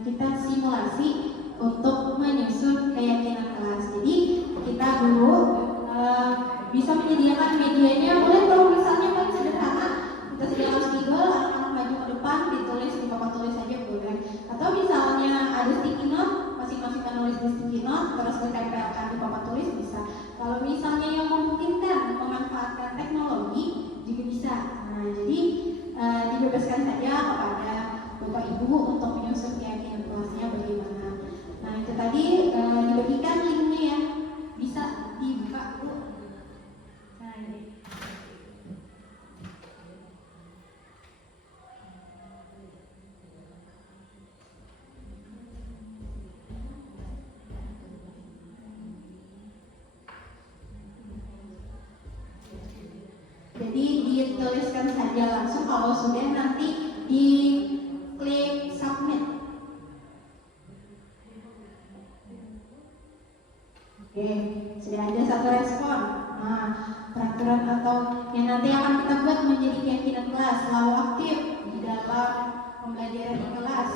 Kita simulasi untuk menyusun keyakinan kelas. Jadi kita dulu bisa menyediakan medianya. Boleh kalau misalnya paling sederhana kita sediakan spidol, anak-anak maju ke depan ditulis di papan tulis saja boleh. Atau misalnya ada sticky note, masing-masing menulis di sticky note terus ditempelkan di papan tulis bisa. Kalau misalnya yang memungkinkan memanfaatkan teknologi juga bisa. Nah, jadi dibebaskan saja kepada Bapak Ibu untuk menyusun keyakinan kelasnya bagaimana. Nah, itu tadi dibagikan linknya ya, bisa dibuka dulu. Nah, ini. Jadi dituliskan saja langsung, kalau sudah nanti di klik submit. Oke, sudah ada satu respon. Nah, peraturan atau yang nanti akan kita buat menjadi keyakinan kelas selalu aktif di dalam pembelajaran di kelas.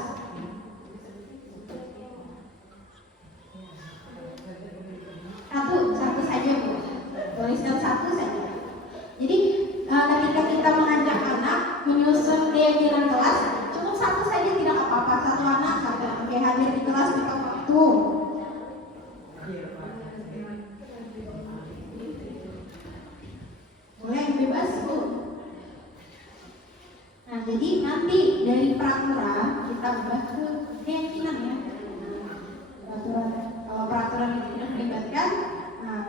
Satu saja Bu, tuliskan satu saja. hadir di kelas tepat waktu. Boleh bebas Bu. Nah, jadi nanti dari peraturan kita ubah ke keyakinan ya. Peraturan, kalau peraturan ini melibatkan, nah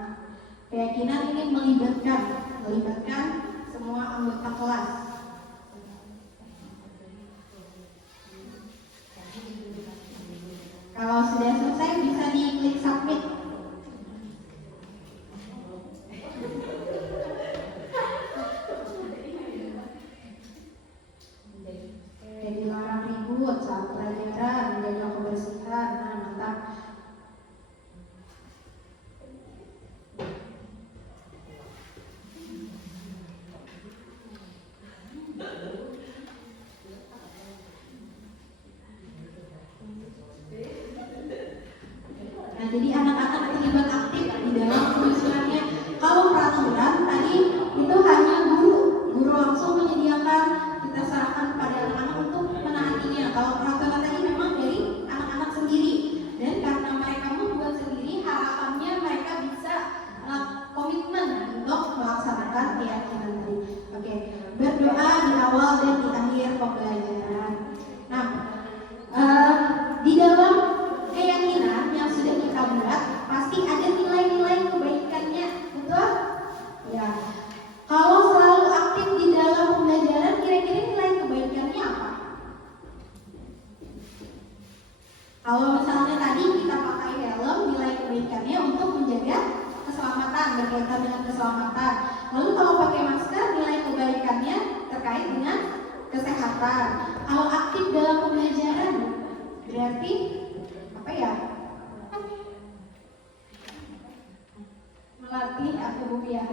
keyakinan ini melibatkan semua anggota kelas. Kalau sudah selesai bisa diklik submit. Dilarang ribut saat pelajaran, menjaga kebersihan. Nah, mantap. Nah, jadi anak-anak terlibat aktif di dalam penyusunannya. Kalau peraturan tadi itu hanya guru langsung menyediakan, kita serahkan kepada anak-anak untuk menaatinya. Kalau peraturan tadi memang dari anak-anak sendiri, dan karena mereka membuat sendiri, harapannya mereka bisa komitmen untuk melaksanakan keyakinan tadi. Oke, berdoa di awal dan di akhir pembelajaran. Nah, di dalam keyakinan yang sudah kita buat pasti ada nilai-nilai kebaikannya, betul? Ya. Kalau selalu aktif di dalam pembelajaran, kira-kira nilai kebaikannya apa? Kalau misalnya tadi kita pakai helm, nilai kebaikannya untuk menjaga keselamatan, berkaitan dengan keselamatan. Lalu kalau pakai masker, nilai kebaikannya terkait dengan kesehatan. Kalau aktif dalam pembelajaran, berarti apa ya? Melatih kebubian.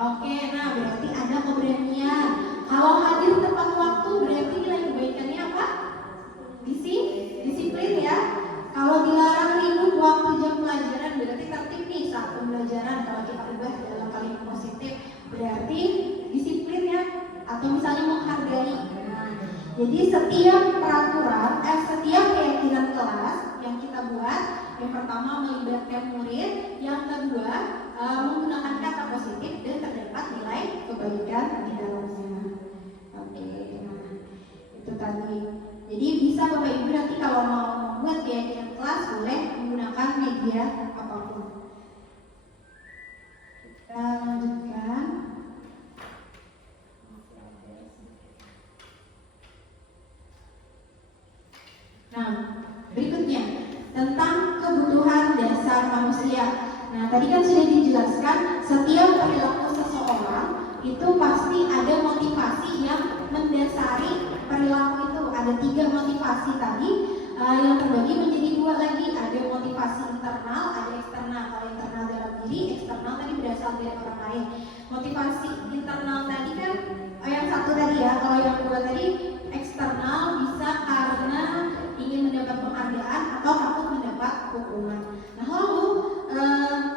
Oke, nah berarti ada keberanian. Kalau hadir tepat waktu, berarti nilai kebaikannya apa? Disiplin ya. Kalau dilarang ribut waktu jam pelajaran, berarti tertib nih saat pembelajaran. Kalau kita ubah dalam kalimat positif, berarti disiplin ya. Atau misalnya menghargai. Nah, jadi setiap peraturan, setiap keyakinan kelas yang kita buat, yang pertama melibatkan murid, yang kedua menggunakan kata positif dan terdapat nilai kebaikan di dalamnya. Oke, nah itu tadi. Jadi bisa Bapak Ibu nanti kalau mau membuat keyakinan kelas boleh menggunakan media apapun. Kita lanjutkan. Nah, berikutnya tentang kebutuhan dasar manusia. Nah, tadi kan sudah dijelaskan setiap perilaku seseorang itu pasti ada motivasi yang mendasari perilaku itu. Ada 3 motivasi tadi yang terbagi menjadi 2 lagi. Ada motivasi internal, ada eksternal. Kalau internal dalam diri, eksternal tadi berasal dari orang lain. Motivasi internal tadi kan yang satu tadi ya. Kalau yang 2 tadi eksternal bisa karena ingin mendapat penghargaan atau takut mendapat hukuman. Nah, lalu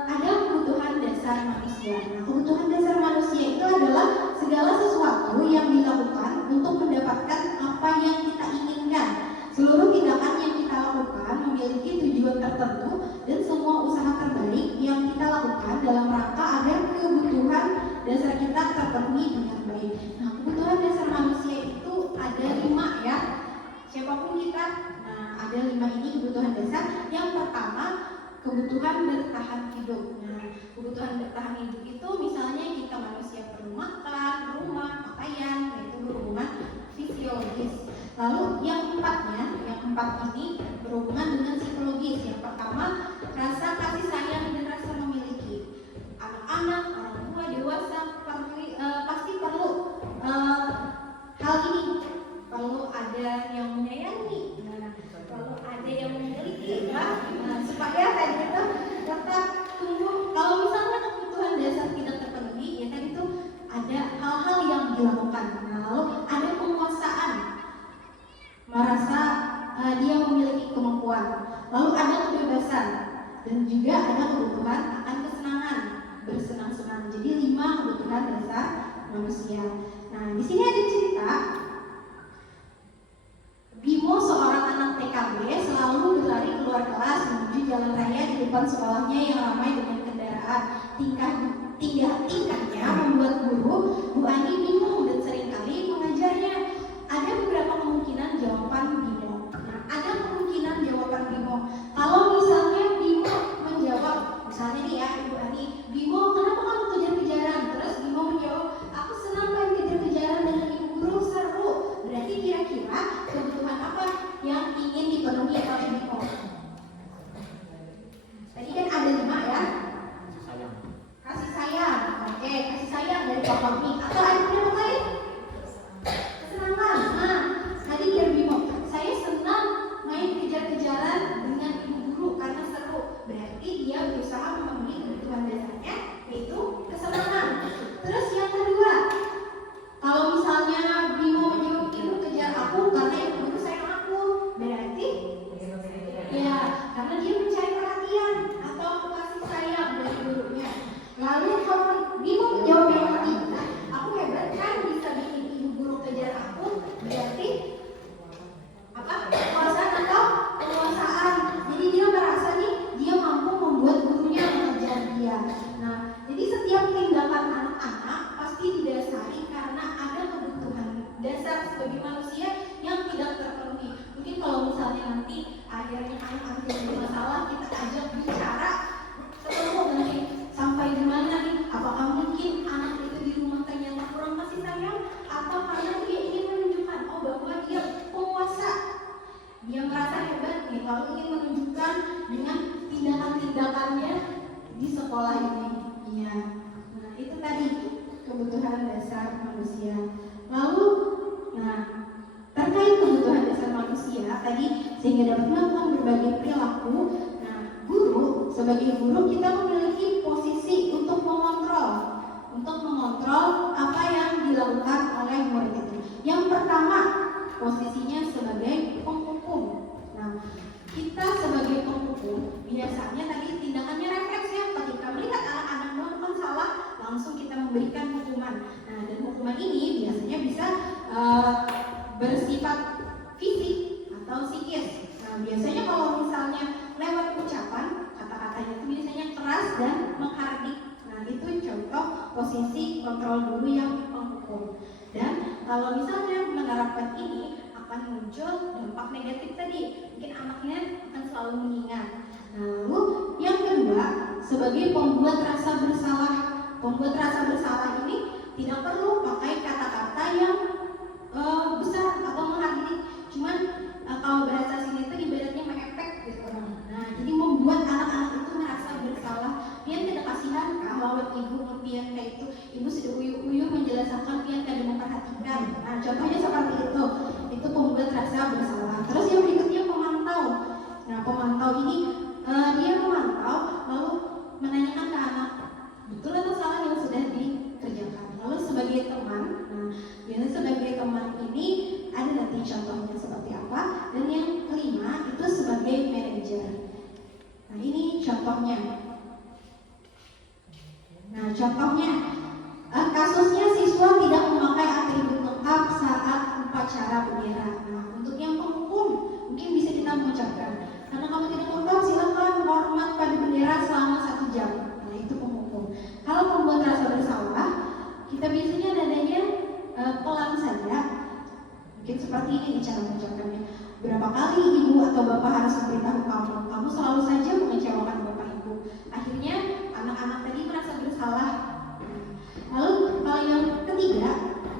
ada kebutuhan dasar manusia. Nah, kebutuhan dasar manusia itu adalah segala sesuatu yang dilakukan untuk mendapatkan apa yang kita inginkan. Seluruh tindakan yang kita lakukan memiliki tujuan tertentu dan semua usaha terbaik yang kita lakukan dalam rangka agar kebutuhan dasar kita terpenuhi dengan baik. Nah, kebutuhan dasar manusia itu ada 5 ya. Siapapun kita, nah ada 5 ini kebutuhan dasar. Yang pertama, kebutuhan bertahan hidup. Nah, kebutuhan bertahan hidup itu misalnya kita manusia perlu makan, rumah, pakaian, itu berhubungan fisiologis. Lalu yang empat ini berhubungan dengan psikologis. Yang pertama, rasa kasih sayang dan rasa memiliki. Anak-anak, orang tua, dewasa pasti perlu hal ini. Perlu ada yang menyayangi, perlu ada yang memiliki, supaya tadi itu tetap tumbuh. Kalau misalnya kebutuhan dasar tidak terpenuhi, ya tadi itu ada hal-hal yang dilakukan. Nah, lalu ada penguasaan, merasa dia memiliki kemampuan. Lalu ada kebebasan dan juga ada kebutuhan akan kesenangan, bersenang-senang. Jadi 5 kebutuhan dasar manusia. Nah, di sini ada cerita. Bimo seorang anak TKB depan sekolahnya yang ramai dengan kendaraan. Tingkahnya membuat guru Bu Ani bingung dan seringkali mengajarnya. Ada beberapa kemungkinan jawaban Bimo. Nah, ada kemungkinan jawaban Bimo. Kalau misalnya Bimo menjawab, misalnya nih ya Ibu Ani, Bimo kenapa kamu kejar-kejaran? Terus Bimo menjawab, aku senang main kejar-kejaran dengan ibu guru, seru. Berarti kira-kira kebutuhan apa yang ingin dipenuhi oleh Bimo? Tadi kan ada 5 ya. Kasih sayang. Oke, kasih sayang dari Papa Mi. Atau ada pendapat lain? Kesenangan. Nah, tadi dia Bimo, saya senang main kejar-kejaran dengan ibu guru karena seru. Berarti dia berusaha memenuhi kebutuhan dasarnya, yaitu kesenangan. Terus yang kedua, kalau misalnya Bimo menjawab, ibu kejar aku karena ibu guru sayang aku, berarti ya karena dia mencari perhatian atau kasih sayang dari gurunya. Lalu kalau Bimo menjawab yang ketiga, aku hebat kan bisa bikin ibu guru kejar aku, berarti apa? Kekuasaan atau penguasaan. Jadi dia merasa nih dia mampu membuat gurunya mengejar dia. Nah, jadi setiap tindakan anak-anak pasti didasari karena ada kebutuhan dasar sebagai manusia yang tidak terpenuhi. Mungkin kalau misalnya nanti akhirnya anak-anak yang bermasalah kita ajak bicara, ketemu nanti sampai di mana nih? Apakah mungkin anak itu di rumah ternyata kurang kasih sayang, atau karena dia ingin menunjukkan bahwa dia penguasa, dia merasa hebat nih kalau ingin menunjukkan dengan tindakan-tindakannya di sekolah ini. Iya. Nah, itu tadi kebutuhan dasar manusia. Lalu, nah, terkait kebutuhan dasar manusia tadi sehingga dapat melakukan berbagai perilaku. Nah, guru sebagai guru kita memiliki posisi untuk mengontrol apa yang dilakukan oleh murid itu. Yang pertama, posisinya sebagai penghukum. Nah, kita sebagai penghukum biasanya tadi tindakannya refleks ya, ketika melihat anak-anak melakukan salah langsung kita memberikan hukuman. Nah, dan hukuman ini biasanya bisa bersifat fisik atau psikis. Nah, biasanya kalau misalnya lewat ucapan, kata-katanya itu biasanya keras dan menghardik. Nah, itu contoh posisi kontrol guru yang penghukum. Dan kalau misalnya menerapkan ini akan muncul dampak negatif tadi. Mungkin anaknya akan selalu mengingat. Nah, lalu yang kedua, sebagai pembuat rasa bersalah. Pembuat rasa bersalah ini tidak perlu pakai kata-kata yang besar atau menghakimi. Cuman kalau bahasa sini itu ibaratnya mengepek gitu. Nah, jadi membuat anak-anak itu merasa bersalah. Pian tidak kasihan kah lawan ibu, pian kayak itu. Ibu sudah uyuh-uyuh menjelaskan, pian tidak memperhatikan. Nah, contohnya seperti itu. Itu pembuat rasa bersalah. Terus yang berikutnya pemantau. Nah, pemantau ini dia memantau lalu menanyakan ke anak betul atau salah yang sudah dikerjakan. Lalu sebagai teman, nah, biasanya sebagai teman ini ada nanti contohnya seperti apa. Dan yang kelima itu sebagai manajer. Nah, ini contohnya. Nah, contohnya kasusnya siswa tidak memakai atribut lengkap saat upacara bendera. Nah, untuk yang penghukum mungkin bisa kita mengucapkan, karena kamu tidak lengkap silakan hormat pada bendera selama 1 jam. Nah, itu penghukum. Kalau pembuat rasa bersalah, kita biasanya nadanya pelan saja. Mungkin seperti ini cara mengucapkannya. Berapa kali ibu atau bapak harus memberitahu kamu selalu saja mengecewakan bapak ibu. Akhirnya anak-anak tadi merasa bersalah. Lalu kalau yang ketiga,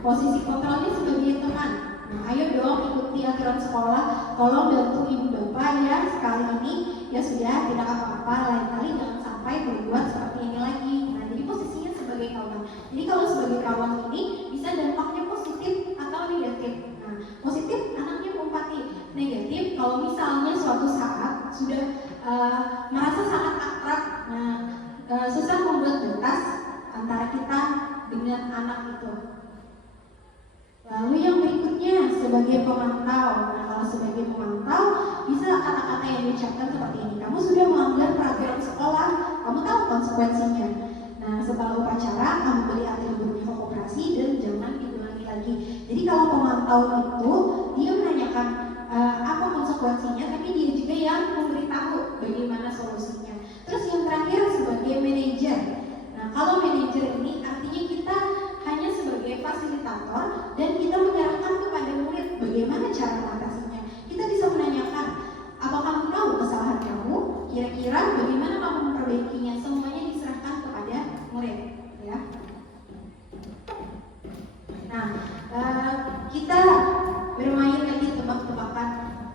posisi kontrolnya sebagai teman. Nah, ayo dong ikuti aturan sekolah, tolong bantu ibu bapak ya sekali ini, ya sudah tidak apa-apa, lain kali jangan sampai berbuat seperti ini lagi. Nah, jadi posisinya sebagai kawan. Jadi kalau sebagai kawan ini bisa dampaknya positif atau negatif. Nah, positif anaknya empati, negatif kalau misalnya suatu saat sudah merasa sangat akrab, susah membuat batas antara kita dengan anak itu. Lalu yang berikutnya sebagai pemantau. Nah, kalau sebagai pemantau bisa kata-kata yang diucapkan seperti ini. Kamu sudah melanggar peraturan sekolah, kamu tahu konsekuensinya. Nah, setelah upacara kamu beli atribut koperasi dan jangan diulangi lagi. Jadi kalau pemantau itu dia menanyakan apa konsekuensinya, tapi dia juga yang memberitahu bagaimana solusinya. Terus yang terakhir sebagai manajer. Nah, kalau manajer ini artinya kita hanya sebagai fasilitator dan kita menyerahkan kepada murid bagaimana cara mengatasinya. Kita bisa menanyakan, apa kamu tahu kesalahan kamu? Kira-kira bagaimana kamu memperbaikinya? Semuanya diserahkan kepada murid, ya. Nah, kita bermain lagi tebak-tebakan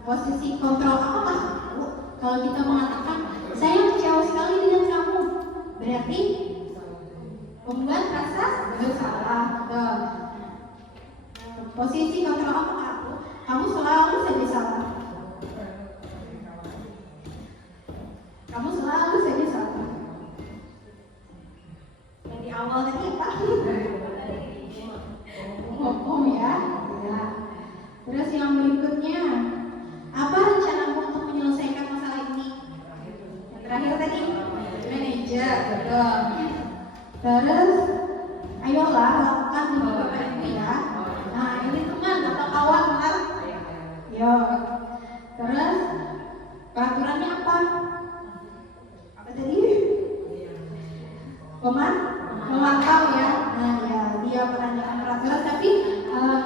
posisi kontrol. Apakah kamu? Kalau kita mengatakan saya kecewa sekali dengan kamu, berarti membuat rasa bersalah. Posisi kontrol apakah aku? Kamu selalu saja salah. Kamu selalu saja salah. Yang di awal tadi apa? Ngomong ya. Ya. Terus yang berikutnya, apa rencanamu untuk menyelesaikan masalah ini? Yang terakhir tadi, manajer, betul. Terus, ayolah lakukan demi Bapak Ibu ya. Nah, ini teman atau kawan, benar? Yo. Terus, peraturannya apa? Apa tadi? Memantau ya. Nah, ya, dia menanyakan peraturan, tapi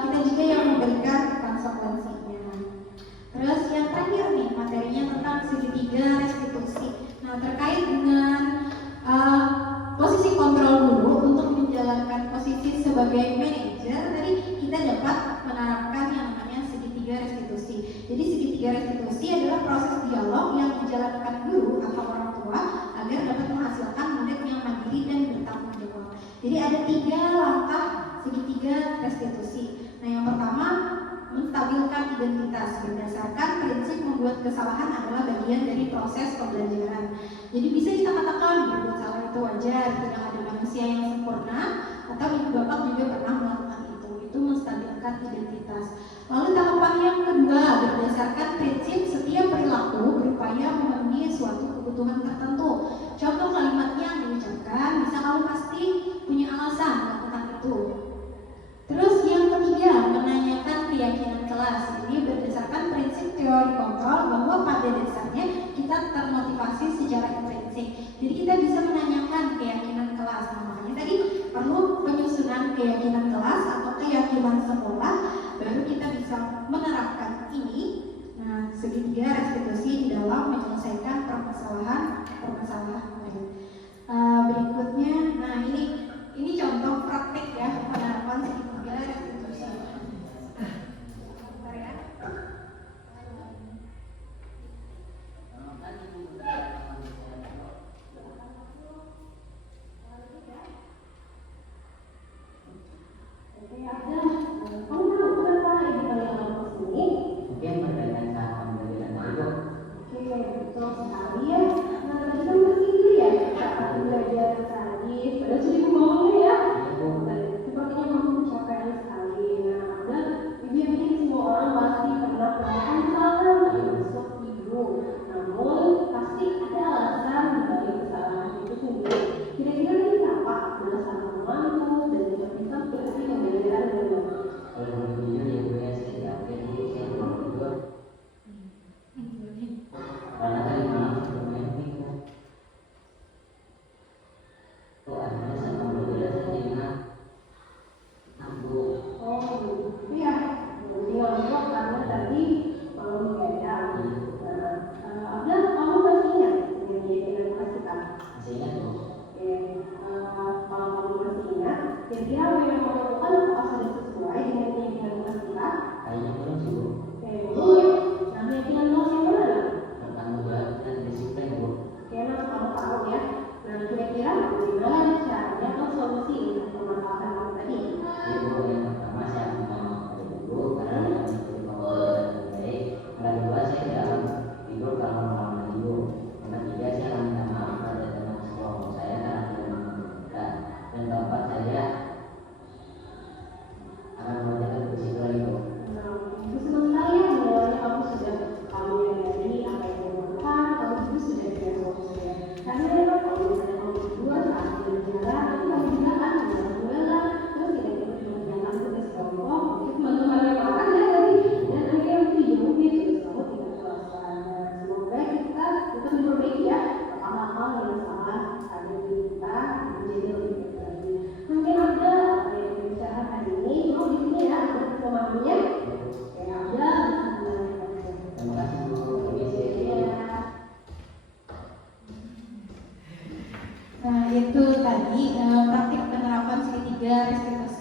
kita juga yang memberikan konsekuensinya. Terus yang terakhir nih, materinya tentang segitiga restitusi. Nah, terkait dengan posisi kontrol dulu untuk menjalankan posisi sebagai manajer, tadi kita dapat menerapkan yang namanya segitiga restitusi. Jadi segitiga restitusi adalah proses dialog yang dijalankan guru atau orang tua agar dapat menghasilkan murid yang mandiri dan bertanggung jawab. Jadi ada 3 langkah segitiga restitusi. Nah, yang pertama, menstabilkan identitas berdasarkan prinsip membuat kesalahan adalah bagian dari proses pembelajaran. Jadi bisa kita katakan berbuat salah itu wajar, tidak ada manusia yang sempurna, atau ibu bapak juga pernah melakukan itu. Itu menstabilkan identitas. Lalu tahapan yang kedua, berdasarkan prinsip setiap perilaku berupaya memenuhi suatu kebutuhan tertentu. Contoh kalimatnya yang diucapkan, bisa kamu pasti punya alasan melakukan itu. Terus yang ketiga, menanyakan keyakinan kelas. Ini berdasarkan prinsip teori kontrol bahwa pada dasarnya kita termotivasi secara intrinsik. Jadi kita bisa menanyakan keyakinan kelas. Nah, makanya tadi perlu penyusunan keyakinan kelas atau keyakinan sekolah, baru kita bisa menerapkan ini. Nah, segitiga restitusi di dalam menyelesaikan permasalahan. Berikutnya, nah ini contoh praktik ya penerapan segitiga restitusi. Bentar ya. Kamu tahu kenapa ibu kalian lapor sini? Mungkin berkaitan saat pembelajaran itu. Oke, betul sekali ya. Nah, tadi kan masih dulu ya saat pembelajaran tadi. Pada sudah ibu ngomong ya. Ibu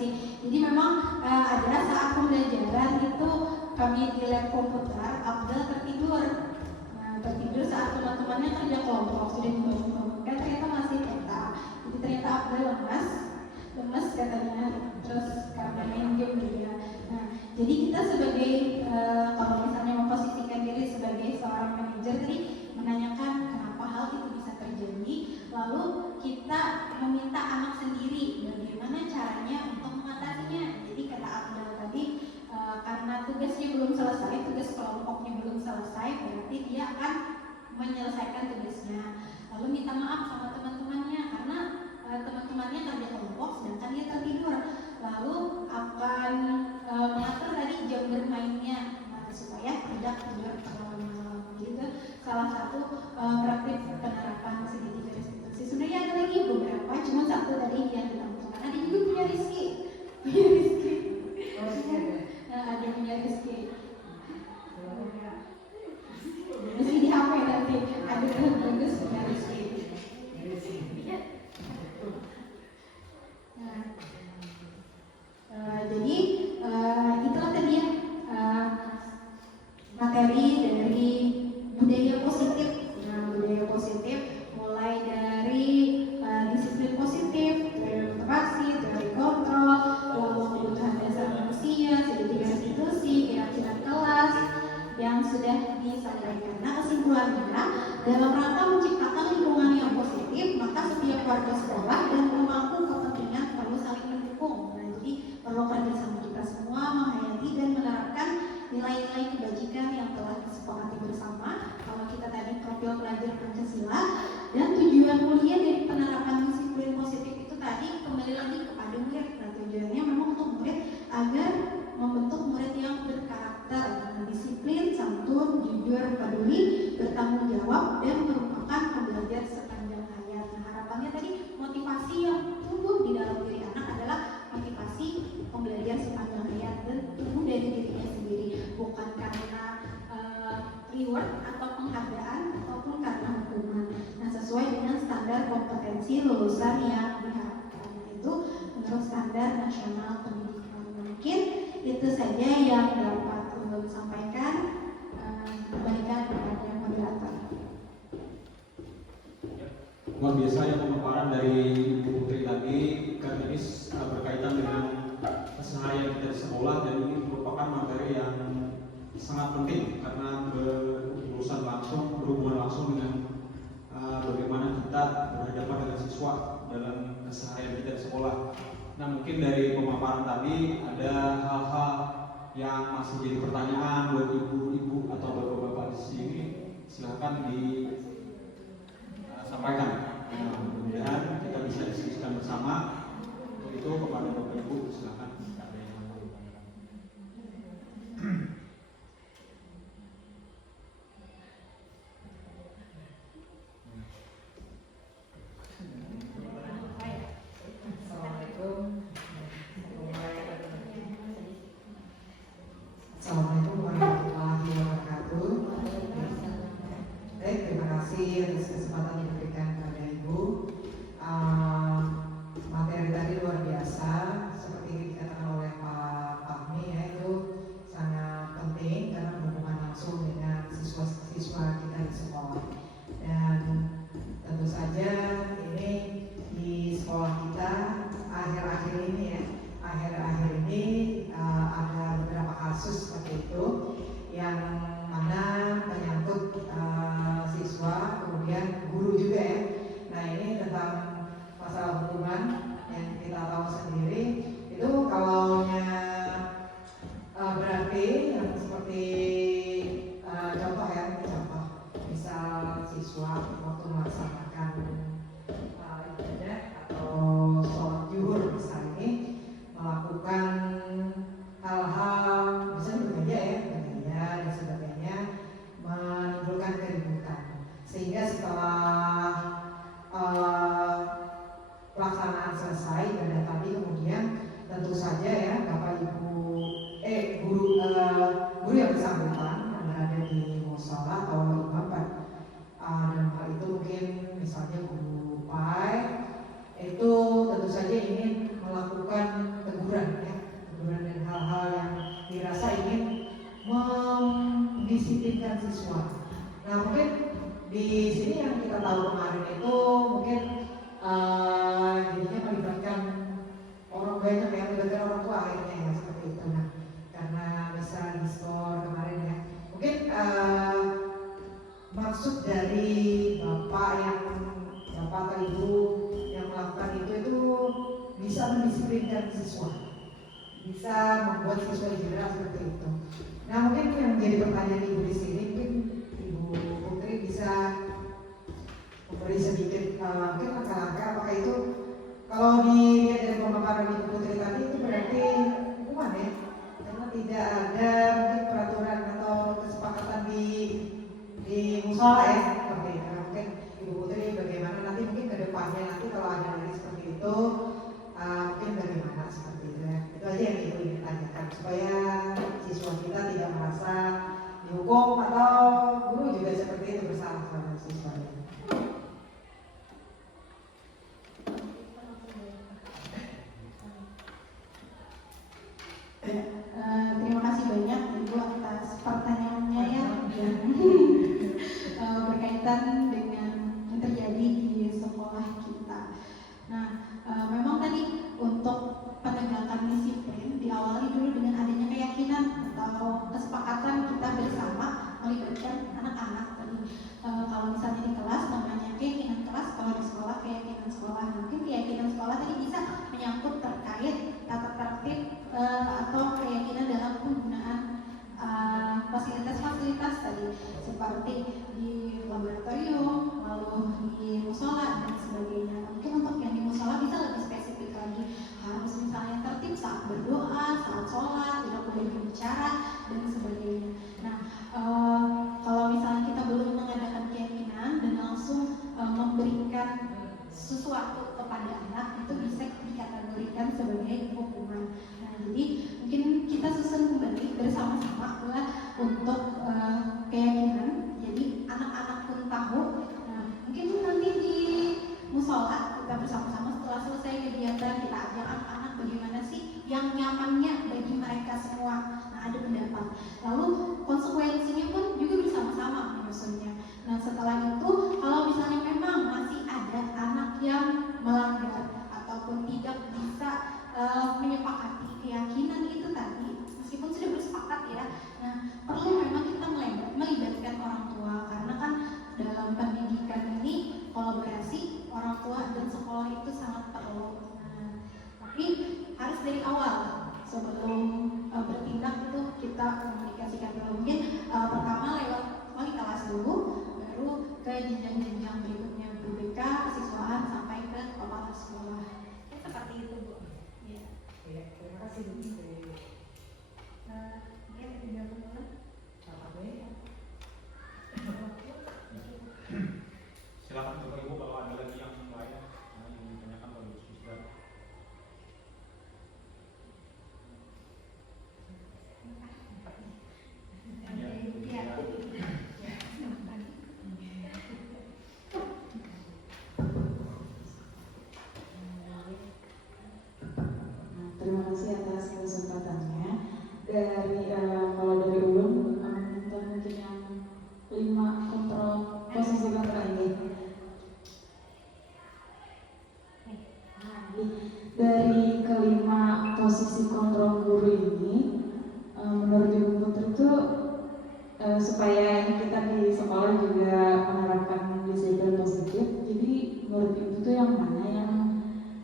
kasih. Jadi memang ada saat pembelajaran itu kami di lab komputer, Abdel tertidur. Nah, tertidur saat teman-temannya kerja kelompok, sudah dibangunkan ternyata masih TK. Jadi ternyata Abdel lemes katanya, terus karena main game juga. Nah, jadi kita sebagai kalau misalnya memposisikan diri sebagai seorang manajer tadi menanyakan kenapa hal itu bisa terjadi, lalu kita meminta anak sendiri bagaimana caranya untuk mengatasinya. Jadi kata Abdel tadi karena tugasnya belum selesai, tugas kelompoknya belum selesai, berarti dia akan menyelesaikan tugasnya. Lalu minta maaf sama teman-temannya karena teman-temannya kerja kelompok sedangkan dia tertidur. Lalu akan mengatur tadi jam bermainnya supaya tidak tidur terlalu malam. Jadi salah satu praktik penerapan segitiga restitusi. Sebenarnya ada lagi beberapa, cuma satu tadi yang ditampilkan. Ada juga punya Rizky. Ada punya Rizky. Masih di HP nanti. Ada yang bagus punya Rizky. Jadi itulah tadi ya materi dari budaya positif. Nah, budaya positif mulai dari disiplin positif, dari motivasi, dari kontrol, lalu kebutuhan dasar manusia, segitiga restitusi, keyakinan kelas yang sudah disampaikan. Nah, kesimpulannya dalam rangka menciptakan lingkungan yang positif, maka setiap warga sekolah dan pemangku kepentingan perlu saling mendukung. Nah, jadi perlu kerjasama kita semua menghayati dan menerapkan nilai-nilai kebajikan yang telah disepakati bersama. Kalau kita tadi profil pelajar Pancasila dan tujuan mulia dari penerapan disiplin positif itu tadi kembali lagi kepada murid. Nah, tujuannya memang untuk murid agar membentuk murid yang berkarakter, disiplin, santun, jujur, peduli, bertanggung jawab, dan merupakan pembelajar sepanjang hayat. Nah, harapannya tadi motivasi yang tumbuh di dalam diri anak adalah motivasi pembelajar sepanjang hayat dan tumbuh dari dirinya sendiri, bukan karena reward atau penghargaan ataupun karena hukuman. Nah, sesuai dengan standar kompetensi lulusan yang diharapkan, yaitu menurut standar nasional pendidikan. Mungkin itu saja yang dapat Ulun sampaikan. Kembalikan kepada moderator. Luar biasa ya pemaparan dari Ibu Putri tadi, karena ini berkaitan dengan keseharian kita di sekolah dan ini merupakan materi yang sangat penting karena berhubungan langsung dengan bagaimana kita berhadapan dengan siswa dalam keseharian kita di sekolah. Nah, mungkin dari pemaparan tadi ada hal-hal yang masih jadi pertanyaan buat ibu-ibu atau bapak-bapak di sini, silakan disampaikan. Mudah-mudahan kita bisa diskusikan bersama. Untuk itu kepada bapak ibu silakan. Assalamualaikum warahmatullahi wabarakatuh. Terima kasih atas kesempatan yang diberikan kepada Ibu. Materi tadi luar biasa, seperti dikatakan oleh Nah mungkin di sini yang kita tahu kemarin itu mungkin jadinya melibatkan orang banyak yang melibatkan orang tua akhirnya ya seperti itu. Nah karena bisa diskor kemarin ya, mungkin maksud dari bapak atau ibu yang melakukan itu bisa mendisiplinkan siswa, bisa membuat siswa jerah seperti itu. Nah mungkin yang menjadi pertanyaan ibu di sini, mungkin Ibu Putri bisa memberi sedikit mungkin langkah-langkah apakah itu kalau dilihat dari pemaparan Ibu Putri tadi itu berarti hukuman ya, karena tidak ada mungkin peraturan atau kesepakatan di musola ya seperti itu. Nah, mungkin Ibu Putri bagaimana nanti mungkin ke depannya nanti kalau ada lagi seperti itu mungkin bagaimana seperti itu ya. Itu aja yang Ibu ingin tanyakan supaya siswa kita tidak merasa dihukum atau guru juga seperti itu bersalah sama siswanya. Terima kasih banyak Ibu atas pertanyaannya ya. Berkaitan dengan yang terjadi di sekolah kita. Nah, memang tadi untuk penegakan disiplin diawali dulu dengan adanya keyakinan atau kesepakatan kita bersama melibatkan anak-anak tadi. Kalau misalnya di kelas namanya keyakinan kelas, kalau di sekolah keyakinan sekolah. Mungkin keyakinan sekolah tadi bisa menyangkut terkait tata tertib atau keyakinan dalam penggunaan fasilitas-fasilitas tadi seperti di laboratorium, lalu di musola dan sebagainya. Mungkin untuk yang di musola bisa lebih spesifik lagi, harus misalnya tertib saat berdoa, saat sholat, tidak boleh berbicara dan sebagainya. Nah, kalau misalnya kita belum mengadakan keyakinan dan langsung memberikan sesuatu kepada anak, itu bisa dikategorikan sebagai hukuman. Nah, jadi mungkin kita susun kembali bersama-sama untuk keyakinan. Jadi anak-anak pun tahu. Nah, mungkin nanti di musola kita bersama-sama setelah selesai kegiatan kita ajak anak-anak bagaimana sih yang nyamannya bagi mereka semua. Nah, ada pendapat. Lalu konsekuensinya pun juga bersama-sama menyusunnya. Nah, setelah itu kalau misalnya memang masih ada anak yang melanggar ataupun tidak bisa menyepakati keyakinan itu tadi, meskipun sudah bersepakat ya, nah perlu memang kita melibatkan orang tua, karena kan dalam pendidikan ini kolaborasi orang tua dan sekolah itu sangat perlu. Nah, tapi harus dari awal sebelum bertindak itu kita komunikasikan dulu. Mungkin pertama lewat wali kelas dulu, baru ke jenjang-jenjang berikutnya BBK, kesiswaan sampai ke kepala sekolah. Seperti itu Bu. Ya. Ya, terima kasih Bu. Mungkin tidak mulai. Silakan Bapak Ibu kalau ada lagi yang lain yang ditanyakan pada Bu Suster. Terima kasih atas kesempatannya. Kalau dari ulun mungkin yang 5 kontrol posisi kontrol ini. Dari kelima posisi kontrol guru ini, menurut Ibu Putri itu supaya kita di sekolah juga menerapkan disiplin positif. Jadi menurut Ibu itu yang mana yang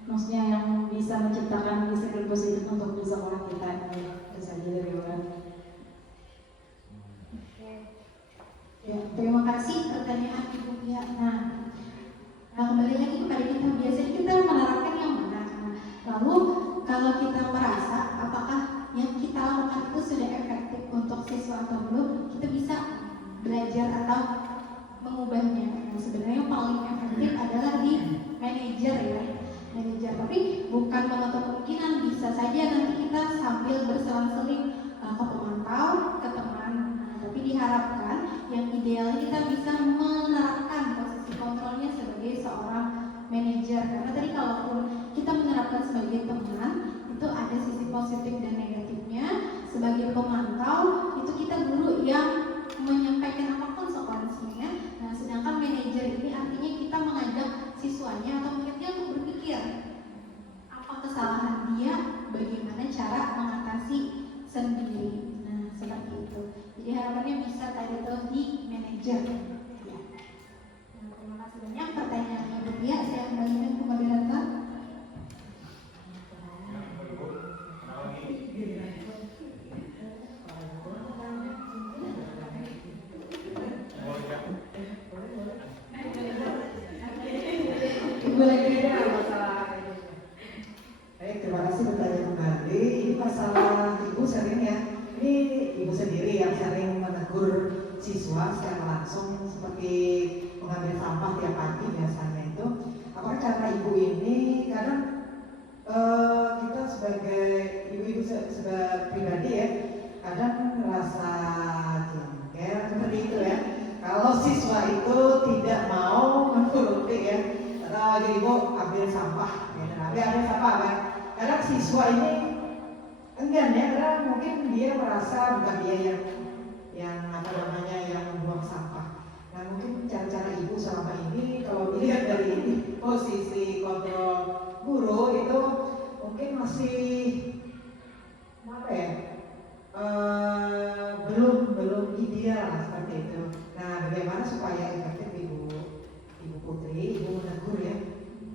maksudnya yang bisa menciptakan disiplin positif untuk di sekolah kita? Itu saja dari Ulan. Ya, terima kasih pertanyaan Ibu ya. Nah, kembali lagi kepada kita, biasanya kita menerapkan yang mana? Nah, lalu kalau kita merasa apakah yang kita lakukan itu sudah efektif untuk siswa atau belum, kita bisa belajar atau mengubahnya. Nah, sebenarnya yang paling efektif adalah di manajer ya. Manajer, tapi bukan menutup kemungkinan bisa saja nanti kita sambil berselang-seling ke pemantau, ke teman. Nah, tapi diharapkan yang ideal kita bisa menerapkan posisi kontrolnya sebagai seorang manajer, karena tadi kalaupun kita menerapkan sebagai teman itu ada sisi positif dan negatifnya. Sebagai pemantau itu kita guru yang menyampaikan apapun soal toleransinya. Nah, sedangkan manajer ini artinya kita mengajak siswanya atau muridnya untuk berpikir apa kesalahan dia, bagaimana cara mengatasi sendiri. Nah, seperti itu. Jadi harapannya bisa tadi tuh di manajer. Ya. Nah, terima kasih banyak pertanyaannya Bu Tia. Saya kembalikan ke moderator. Ibu lagi Baik, terima kasih bertanya kembali. Ini masalah ibu sering ya. Ini ibu sendiri yang sering menegur siswa secara langsung seperti mengambil sampah tiap pagi biasanya itu. Apakah cara ibu ini kadang kita sebagai ibu-ibu sebagai pribadi ya, kadang merasa jengkel seperti itu ya. Kalau siswa itu tidak mau menuruti ya, atau jadi ibu ambil sampah, ya, ambil sampah kan. Kadang siswa ini enggan ya, karena mungkin dia merasa bukan dia yang apa namanya yang membuang sampah. Nah mungkin cara-cara ibu selama ini kalau dilihat dari ini posisi kontrol guru itu mungkin masih apa ya, belum ideal lah, seperti itu. Nah bagaimana supaya efektif ibu Putri, ibu menegur ya,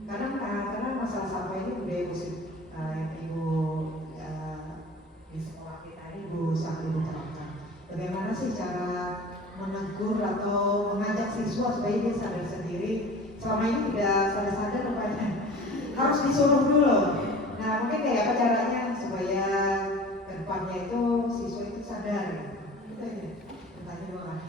karena masalah sampah ini budaya musik yang ibu di sekolah kita ini sangat ibu terapkan. Bagaimana sih cara menegur atau mengajak siswa supaya dia sadar sendiri? Selama ini tidak sadar-sadar rupanya, harus disuruh dulu. Nah mungkin kayak apa caranya supaya ke depannya itu siswa itu sadar? Itu aja pertanyaan doang.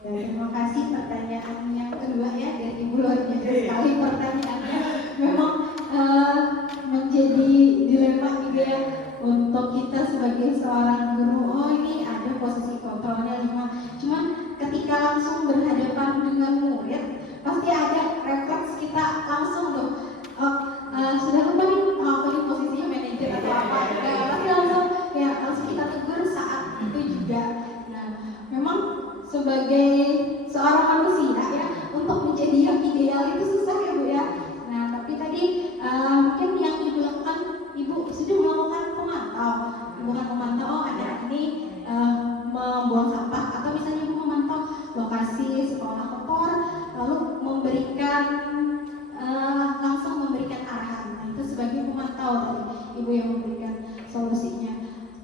Ya, terima kasih pertanyaan yang kedua ya dari Ibu luar biasa sekali pertanyaannya. Memang menjadi dilema juga ya untuk kita sebagai seorang guru. Oh ini ada posisi kontrolnya 5. Cuman ketika langsung berhadapan dengan murid pasti ada refleks kita langsung tuh. Sudah lupa nih apa nih posisinya manajer atau apa? Pasti langsung kita tegur saat itu juga. Nah memang sebagai seorang manusia ya untuk menjadi yang ideal itu susah ya Bu ya. Nah tapi tadi mungkin yang Ibu lakukan, Ibu sudah melakukan pemantau, bukan memantau oh anak ini membuang sampah, atau misalnya Ibu memantau lokasi sekolah kotor lalu langsung memberikan arahan. Nah itu sebagai pemantau tadi Ibu yang memberikan solusinya.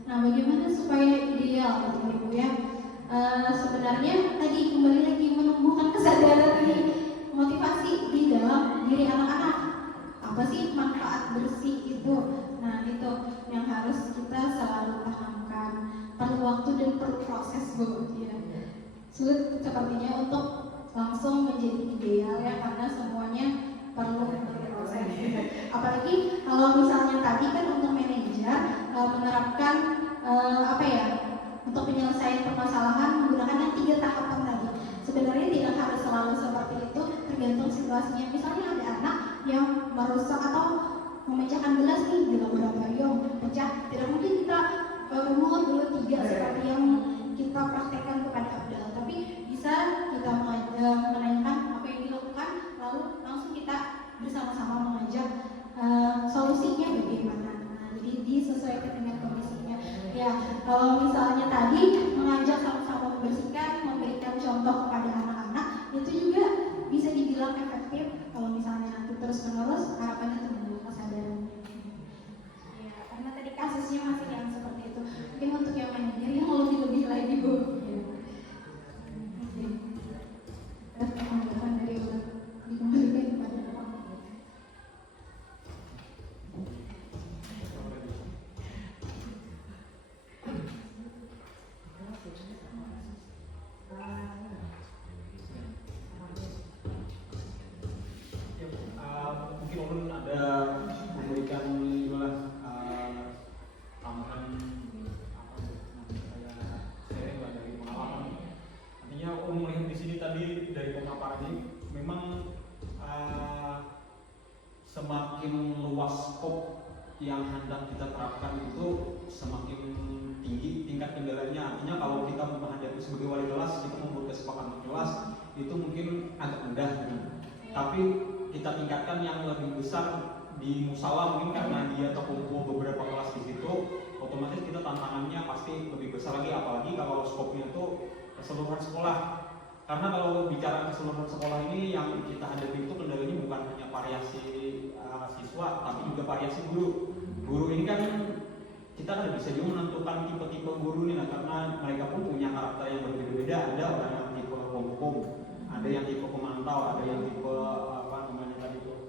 Nah bagaimana supaya ideal betul Ibu ya? Sebenarnya tadi kembali lagi menumbuhkan kesadaran nih, motivasi di dalam diri anak-anak. Apa sih manfaat bersih itu? Nah itu yang harus kita selalu pahamkan. Perlu waktu dan perlu proses Bu ya. Sulit sepertinya untuk langsung menjadi ideal ya, karena semuanya perlu proses. Apalagi kalau misalnya tadi kan untuk manajer menerapkan untuk penyelesaian permasalahan menggunakan yang 3 tahapan tadi. Sebenarnya tidak harus selalu seperti itu, tergantung situasinya. Misalnya ada anak yang merusak atau memecahkan gelas nih di laboratorium, pecah. Tidak mungkin kita runut dulu 3 seperti yang kita praktekkan kepada Abdal, tapi bisa kita menanyakan apa yang dilakukan, lalu langsung kita bersama-sama mengajak solusinya bagaimana. Nah, jadi disesuaikan dengan kondisinya. Ya, kalau misalnya tadi mengajak sama-sama membersihkan, memberikan contoh kepada anak-anak, itu juga bisa dibilang efektif. Kalau misalnya nanti terus-menerus, harapannya tumbuh kesadaran. Ya, karena tadi kasusnya masih yang seperti itu. Mungkin untuk yang manajer yang lebih lagi Bu. Ya. Tanggapan dari ulang dikembalikan kepada Bapak. Mungkin ulun ada memberikan tambahan saya sharing lah dari pengalaman. Artinya ulun melihat di sini tadi dari pemaparan ini memang semakin luas skop yang hendak kita terapkan itu semakin tinggi tingkat kendalanya. Artinya kalau kita menghadapi sebagai wali kelas, kita membuat kesepakatan kelas itu mungkin agak mudah gitu. Tapi kita tingkatkan yang lebih besar di musala, mungkin karena dia terkumpul beberapa kelas di situ, otomatis kita tantangannya pasti lebih besar lagi, apalagi kalau skopnya itu keseluruhan sekolah. Karena kalau bicara keseluruhan sekolah ini yang kita hadapi itu kendalanya bukan hanya variasi siswa, tapi juga variasi guru. Guru ini kan kita kan bisa juga menentukan tipe-tipe guru nih, karena mereka pun punya karakter yang berbeda-beda. Ada orang yang tipe penghukum, ada yang tipe pemantau, ada yang tipe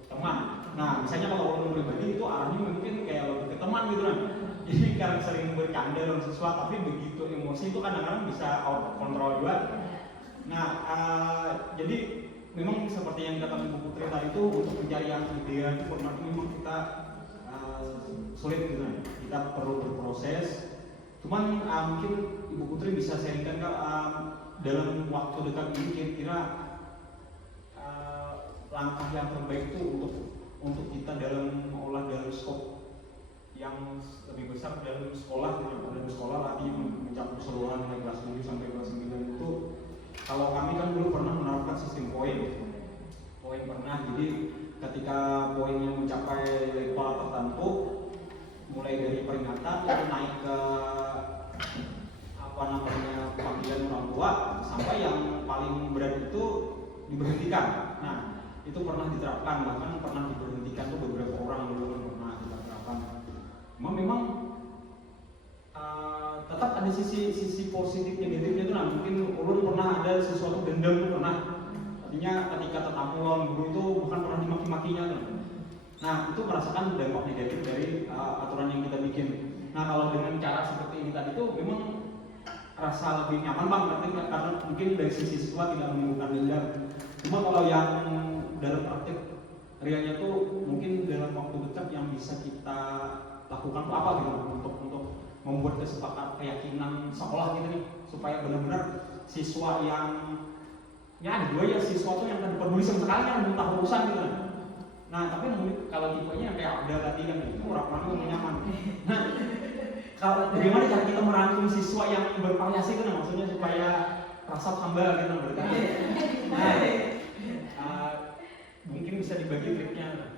teman. Nah, misalnya kalau ulun pribadi itu arahnya mungkin kayak lebih ke teman gitu kan. Jadi karena sering bercanda dengan siswa, tapi begitu emosi itu kadang-kadang bisa out of control juga. Nah, jadi memang seperti yang dikatakan Ibu Putri tadi itu, untuk mencari yang ideal itu memang kita sulit gitu kan. Kita perlu berproses. Cuman mungkin Ibu Putri bisa sharingkan dalam waktu dekat ini kira-kira langkah yang terbaik itu untuk kita dalam mengolah dalam skop yang lebih besar dalam sekolah, artinya mencakup keseluruhan dari kelas 7 sampai kelas 9 itu. Kalau kami kan dulu pernah menerapkan sistem poin pernah. Jadi ketika poinnya mencapai level tertentu, mulai dari peringatan itu naik ke panggilan orang tua, sampai yang paling berat itu diberhentikan. Nah, itu pernah diterapkan, bahkan pernah diberhentikan tuh beberapa orang dulu pernah kita terapkan. Memang tetap ada sisi positif negatifnya itu. Nah, mungkin ulun pernah ada sesuatu dendam tuh pernah. Artinya ketika tetamu lawan guru itu bukan pernah dimaki-makinya tuh. Nah, itu merasakan dampak negatif dari aturan yang kita bikin. Nah, kalau dengan cara seperti ini tadi tuh memang rasa lebih nyaman Bang, karena mungkin dari sisi siswa tidak menimbulkan dendam. Cuma kalau yang dalam praktik realnya tuh mungkin dalam waktu dekat yang bisa kita lakukan tuh apa gitu untuk membuat keyakinan sekolah gitu nih, supaya benar-benar siswa yang ada dua ya, siswa tuh yang tadi peduli sama sekali kan belum tahu urusan gitu kan. Nah, tapi kalau tipenya yang kayak Abdel tadi kan itu orang-orang yang nyaman. Nah, kalau bagaimana cara kita merangkum siswa yang bervariasi kan, maksudnya supaya rasa hamba gitu berarti. Nah, mungkin bisa dibagi triknya.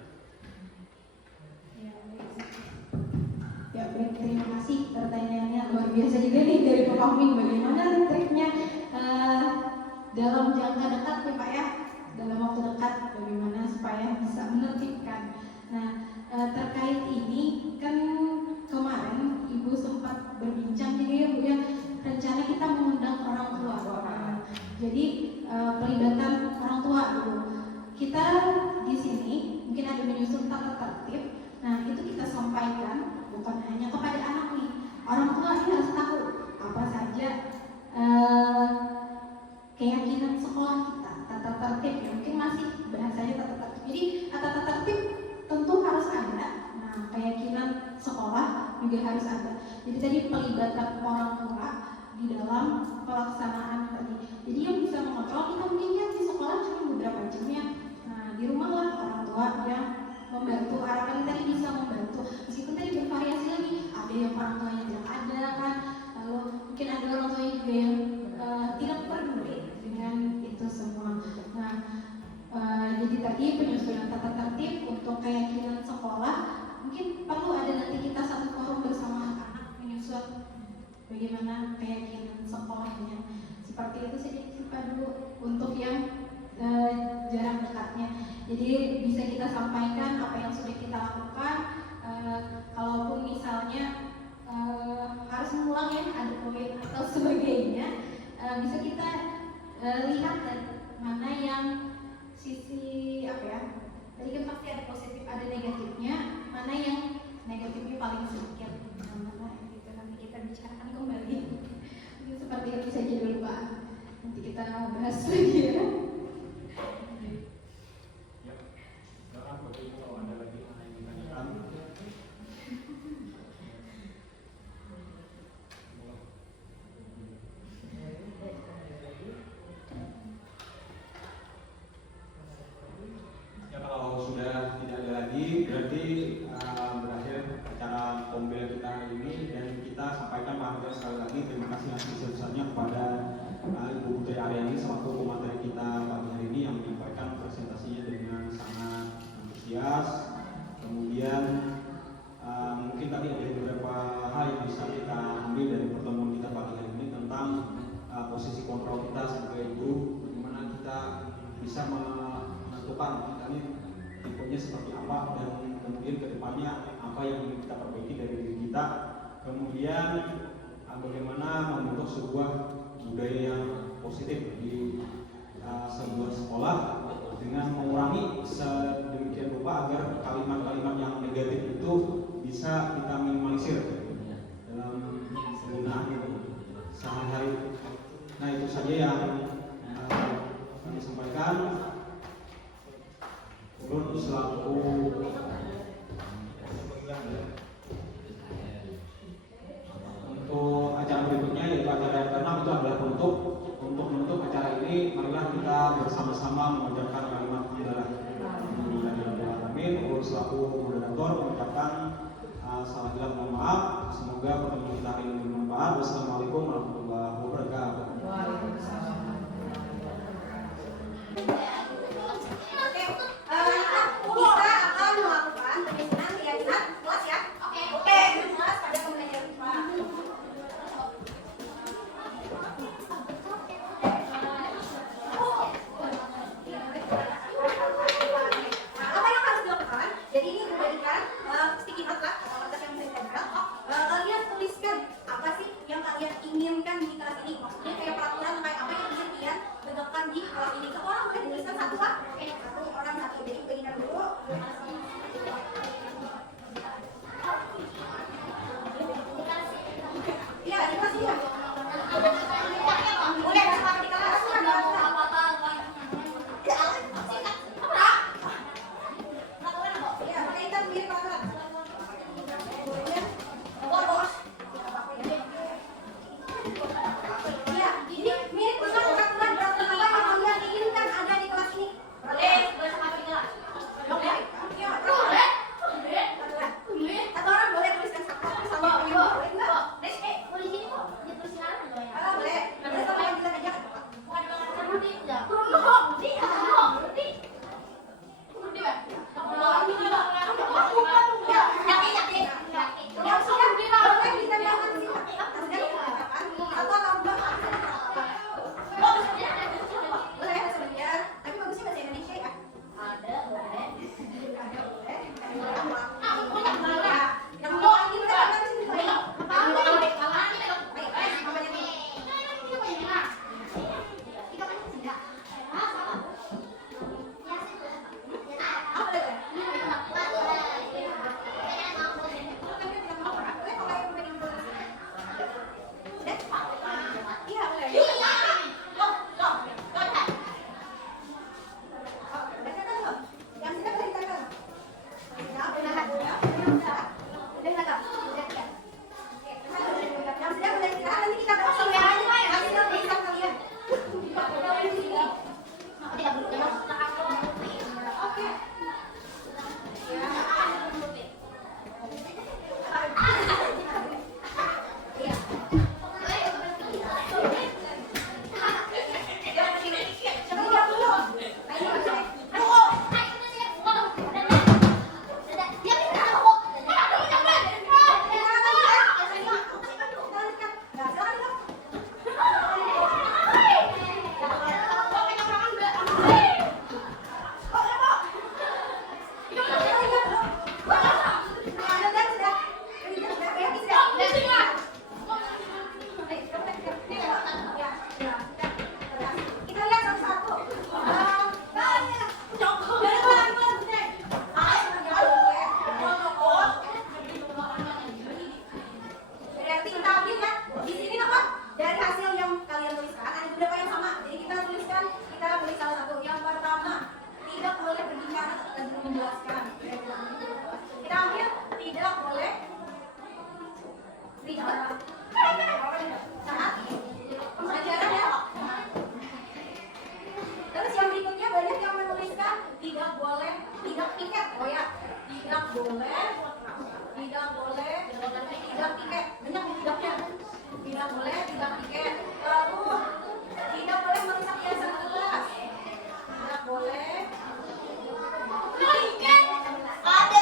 Ya, baik, terima kasih pertanyaannya luar biasa juga nih dari Pak Amin. Bagaimana triknya dalam jangka dekat ya Pak ya, dalam waktu dekat bagaimana supaya bisa menertibkan. Nah, terkait ini kan kemarin Ibu sempat berbincang juga ya Bu ya, rencana kita mengundang orang tua. Jadi pelibatan orang tua dulu. Kita di sini mungkin ada menyusun tata tertib. Nah, itu kita sampaikan bukan hanya kepada anak nih. Orang tua ini harus tahu apa saja keyakinan sekolah kita, tata tertib ya. Mungkin masih bahasanya tata tertib. Jadi tata tertib tentu harus ada. Nah, keyakinan sekolah juga harus ada. Jadi tadi pelibatan orang tua di dalam pelaksanaan tadi. Jadi yang bisa mengontrol kita mungkin kan di sekolah cuma beberapa jamnya. Nah, di rumah lah orang tua yang membantu. Harapan tadi bisa membantu. Meskipun tadi bervariasi lagi. Ada yang orang tuanya tidak ada kan. Lalu mungkin ada orang tua juga yang tidak peduli dengan itu semua. Nah, jadi tadi penyusunan tata tertib untuk keyakinan sekolah. Mungkin perlu ada nanti kita satu forum bersama anak-anak menyusun bagaimana keyakinan sekolahnya. Seperti itu saja dulu untuk yang jarak dekatnya. Jadi bisa kita sampaikan apa yang sudah kita lakukan. Kalaupun misalnya harus mengulang ya, ada poin atau sebagainya, bisa kita lihat dari mana yang sisi apa ya. Tadi kan pasti ada positif, ada negatifnya. Mana yang negatifnya paling sedikit. Mana gitu nanti kita bicarakan kembali. Mungkin seperti itu saja dulu Pak. Nanti kita bahas lagi ya. Kalau ada lagi yang ditanyakan. Ya, kalau sudah tidak ada lagi berarti berakhir Kemudian mungkin tadi ada beberapa hal yang bisa kita ambil dari pertemuan kita pagi hari ini tentang posisi kontrol kita sebagai guru, bagaimana kita bisa menentukan kita ini tipenya seperti apa dan kemudian kedepannya apa yang ingin kita perbaiki dari diri kita. Kemudian bagaimana membentuk sebuah budaya yang positif di sebuah sekolah dengan mengurangi sedemikian rupa agar kalimat-kalimat yang negatif itu bisa kita minimalisir dalam penggunaan sehari-hari. Nah, itu saja yang kami sampaikan. Ulun selaku untuk acara berikutnya yaitu acara yang ke-6 itu adalah untuk menutup acara ini, marilah kita bersama-sama mengucapkan kalimat hamdalah. Amin. Ulun selaku moderator mengucapkan salam hilaf mohon maaf. Semoga pertemuan kita hari ini bermanfaat. Wassalamualaikum warahmatullahi wabarakatuh. Waalaikumsalam. Kita akan melakukan penyusunan keyakinan kelas ya. Oke, kelas pada pembelajaran kita. Nah, apa yang harus dilakukan? Jadi ini memberikan sticky note lah atau kertas yang bisa ditempel. Kalian tuliskan apa sih yang kalian inginkan di kelas ini. Maksudnya kayak peraturan kayak apa yang ingin kalian tegakkan di kelas ini. Satu orang boleh tuliskan satu lah. Satu orang satu. Jadi keinginan dulu. Iya, di kelas ya. Boleh kalau di kelas boleh. Ada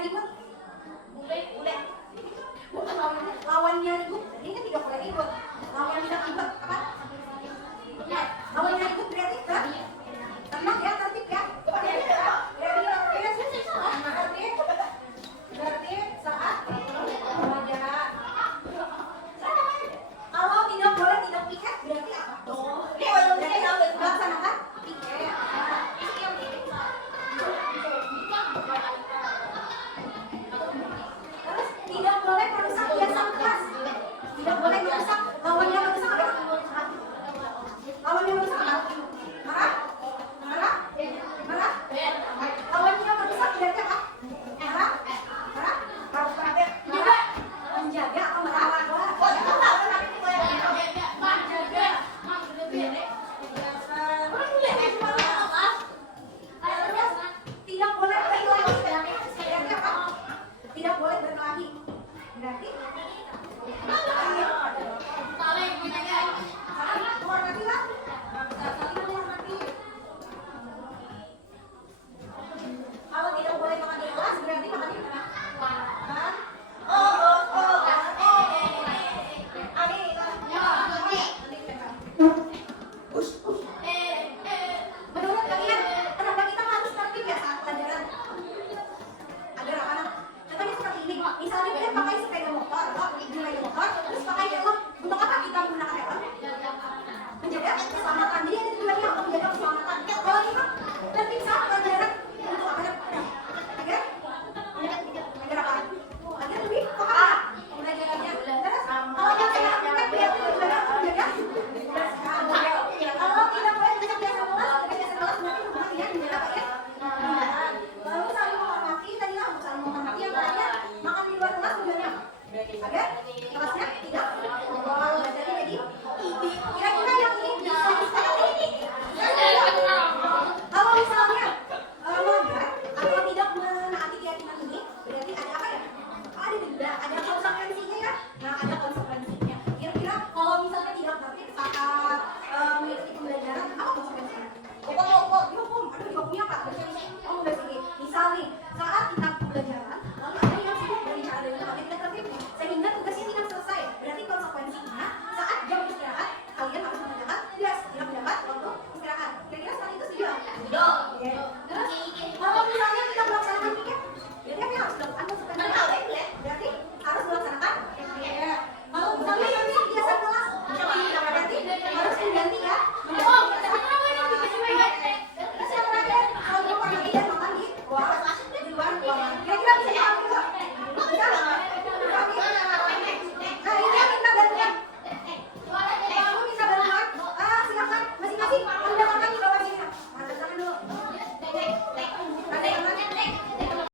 ribut. Boleh. Bukan lawannya ribut. Ini kan tidak boleh ribut. Lawan tidak ribut apa? Ya, lawannya ribut berarti kan? Tenang ya, tertib ya. Berarti saat pelajaran. Kalau tidak boleh tidak piket berarti apa? Berarti melaksanakan piket. Terus tidak boleh merusak hiasan kelas. Tidak boleh merusak. Lawannya merusak apa? Lawannya merusak apa? Marah? Marah? Marah? Lawannya merusak berarti apa? Marah? Marah? Juga menjaga atau merawat. Tidak boleh berkelahi. Berarti apa? Tidak boleh berkelahi. Berarti saling menghormati lah. Saling menghormati. Kalau tidak boleh makan di kelas berarti makan di mana? Kan? Menurut kalian, kenapa kita harus tertib ya saat pelajaran? Agar apa? Contohnya seperti ini. Misalnya kita pakai sepeda motor, terus pakai helm. Untuk apa kita menggunakan helm? Menjaga keselamatan. Jadi ada tujuannya untuk menjaga keselamatan. Kalau kita tertib saat pelajaran, untuk apa? Agar apa? Agar lebih paham pelajarannya. Terus kalau yang saya lakukan berarti tujuannya untuk menjaga kebersihan. Kalau tidak boleh kita biasa kelas berarti hubungan dengan menjaga apa ya? Kebenaran. Lalu saling menghormati, tadi lah saling menghormati yang terakhir makan di luar kelas tujuannya apa? Agar kelasnya tidak ngobrol jadi kira-kira yang ini bisa ini. Kalau misalnya melanggar atau tidak menaati keyakinan ini berarti ada apa ya? Ada denda, ada konsekuensinya ya. Nah, ada konsekuensinya. Kira-kira kalau misalnya tidak tertib saat mengikuti pembelajaran, apa konsekuensinya? Dihukum. Aduh, dihukumnya apa? Oh, enggak sih. Misal nih, saat kita pembelajaran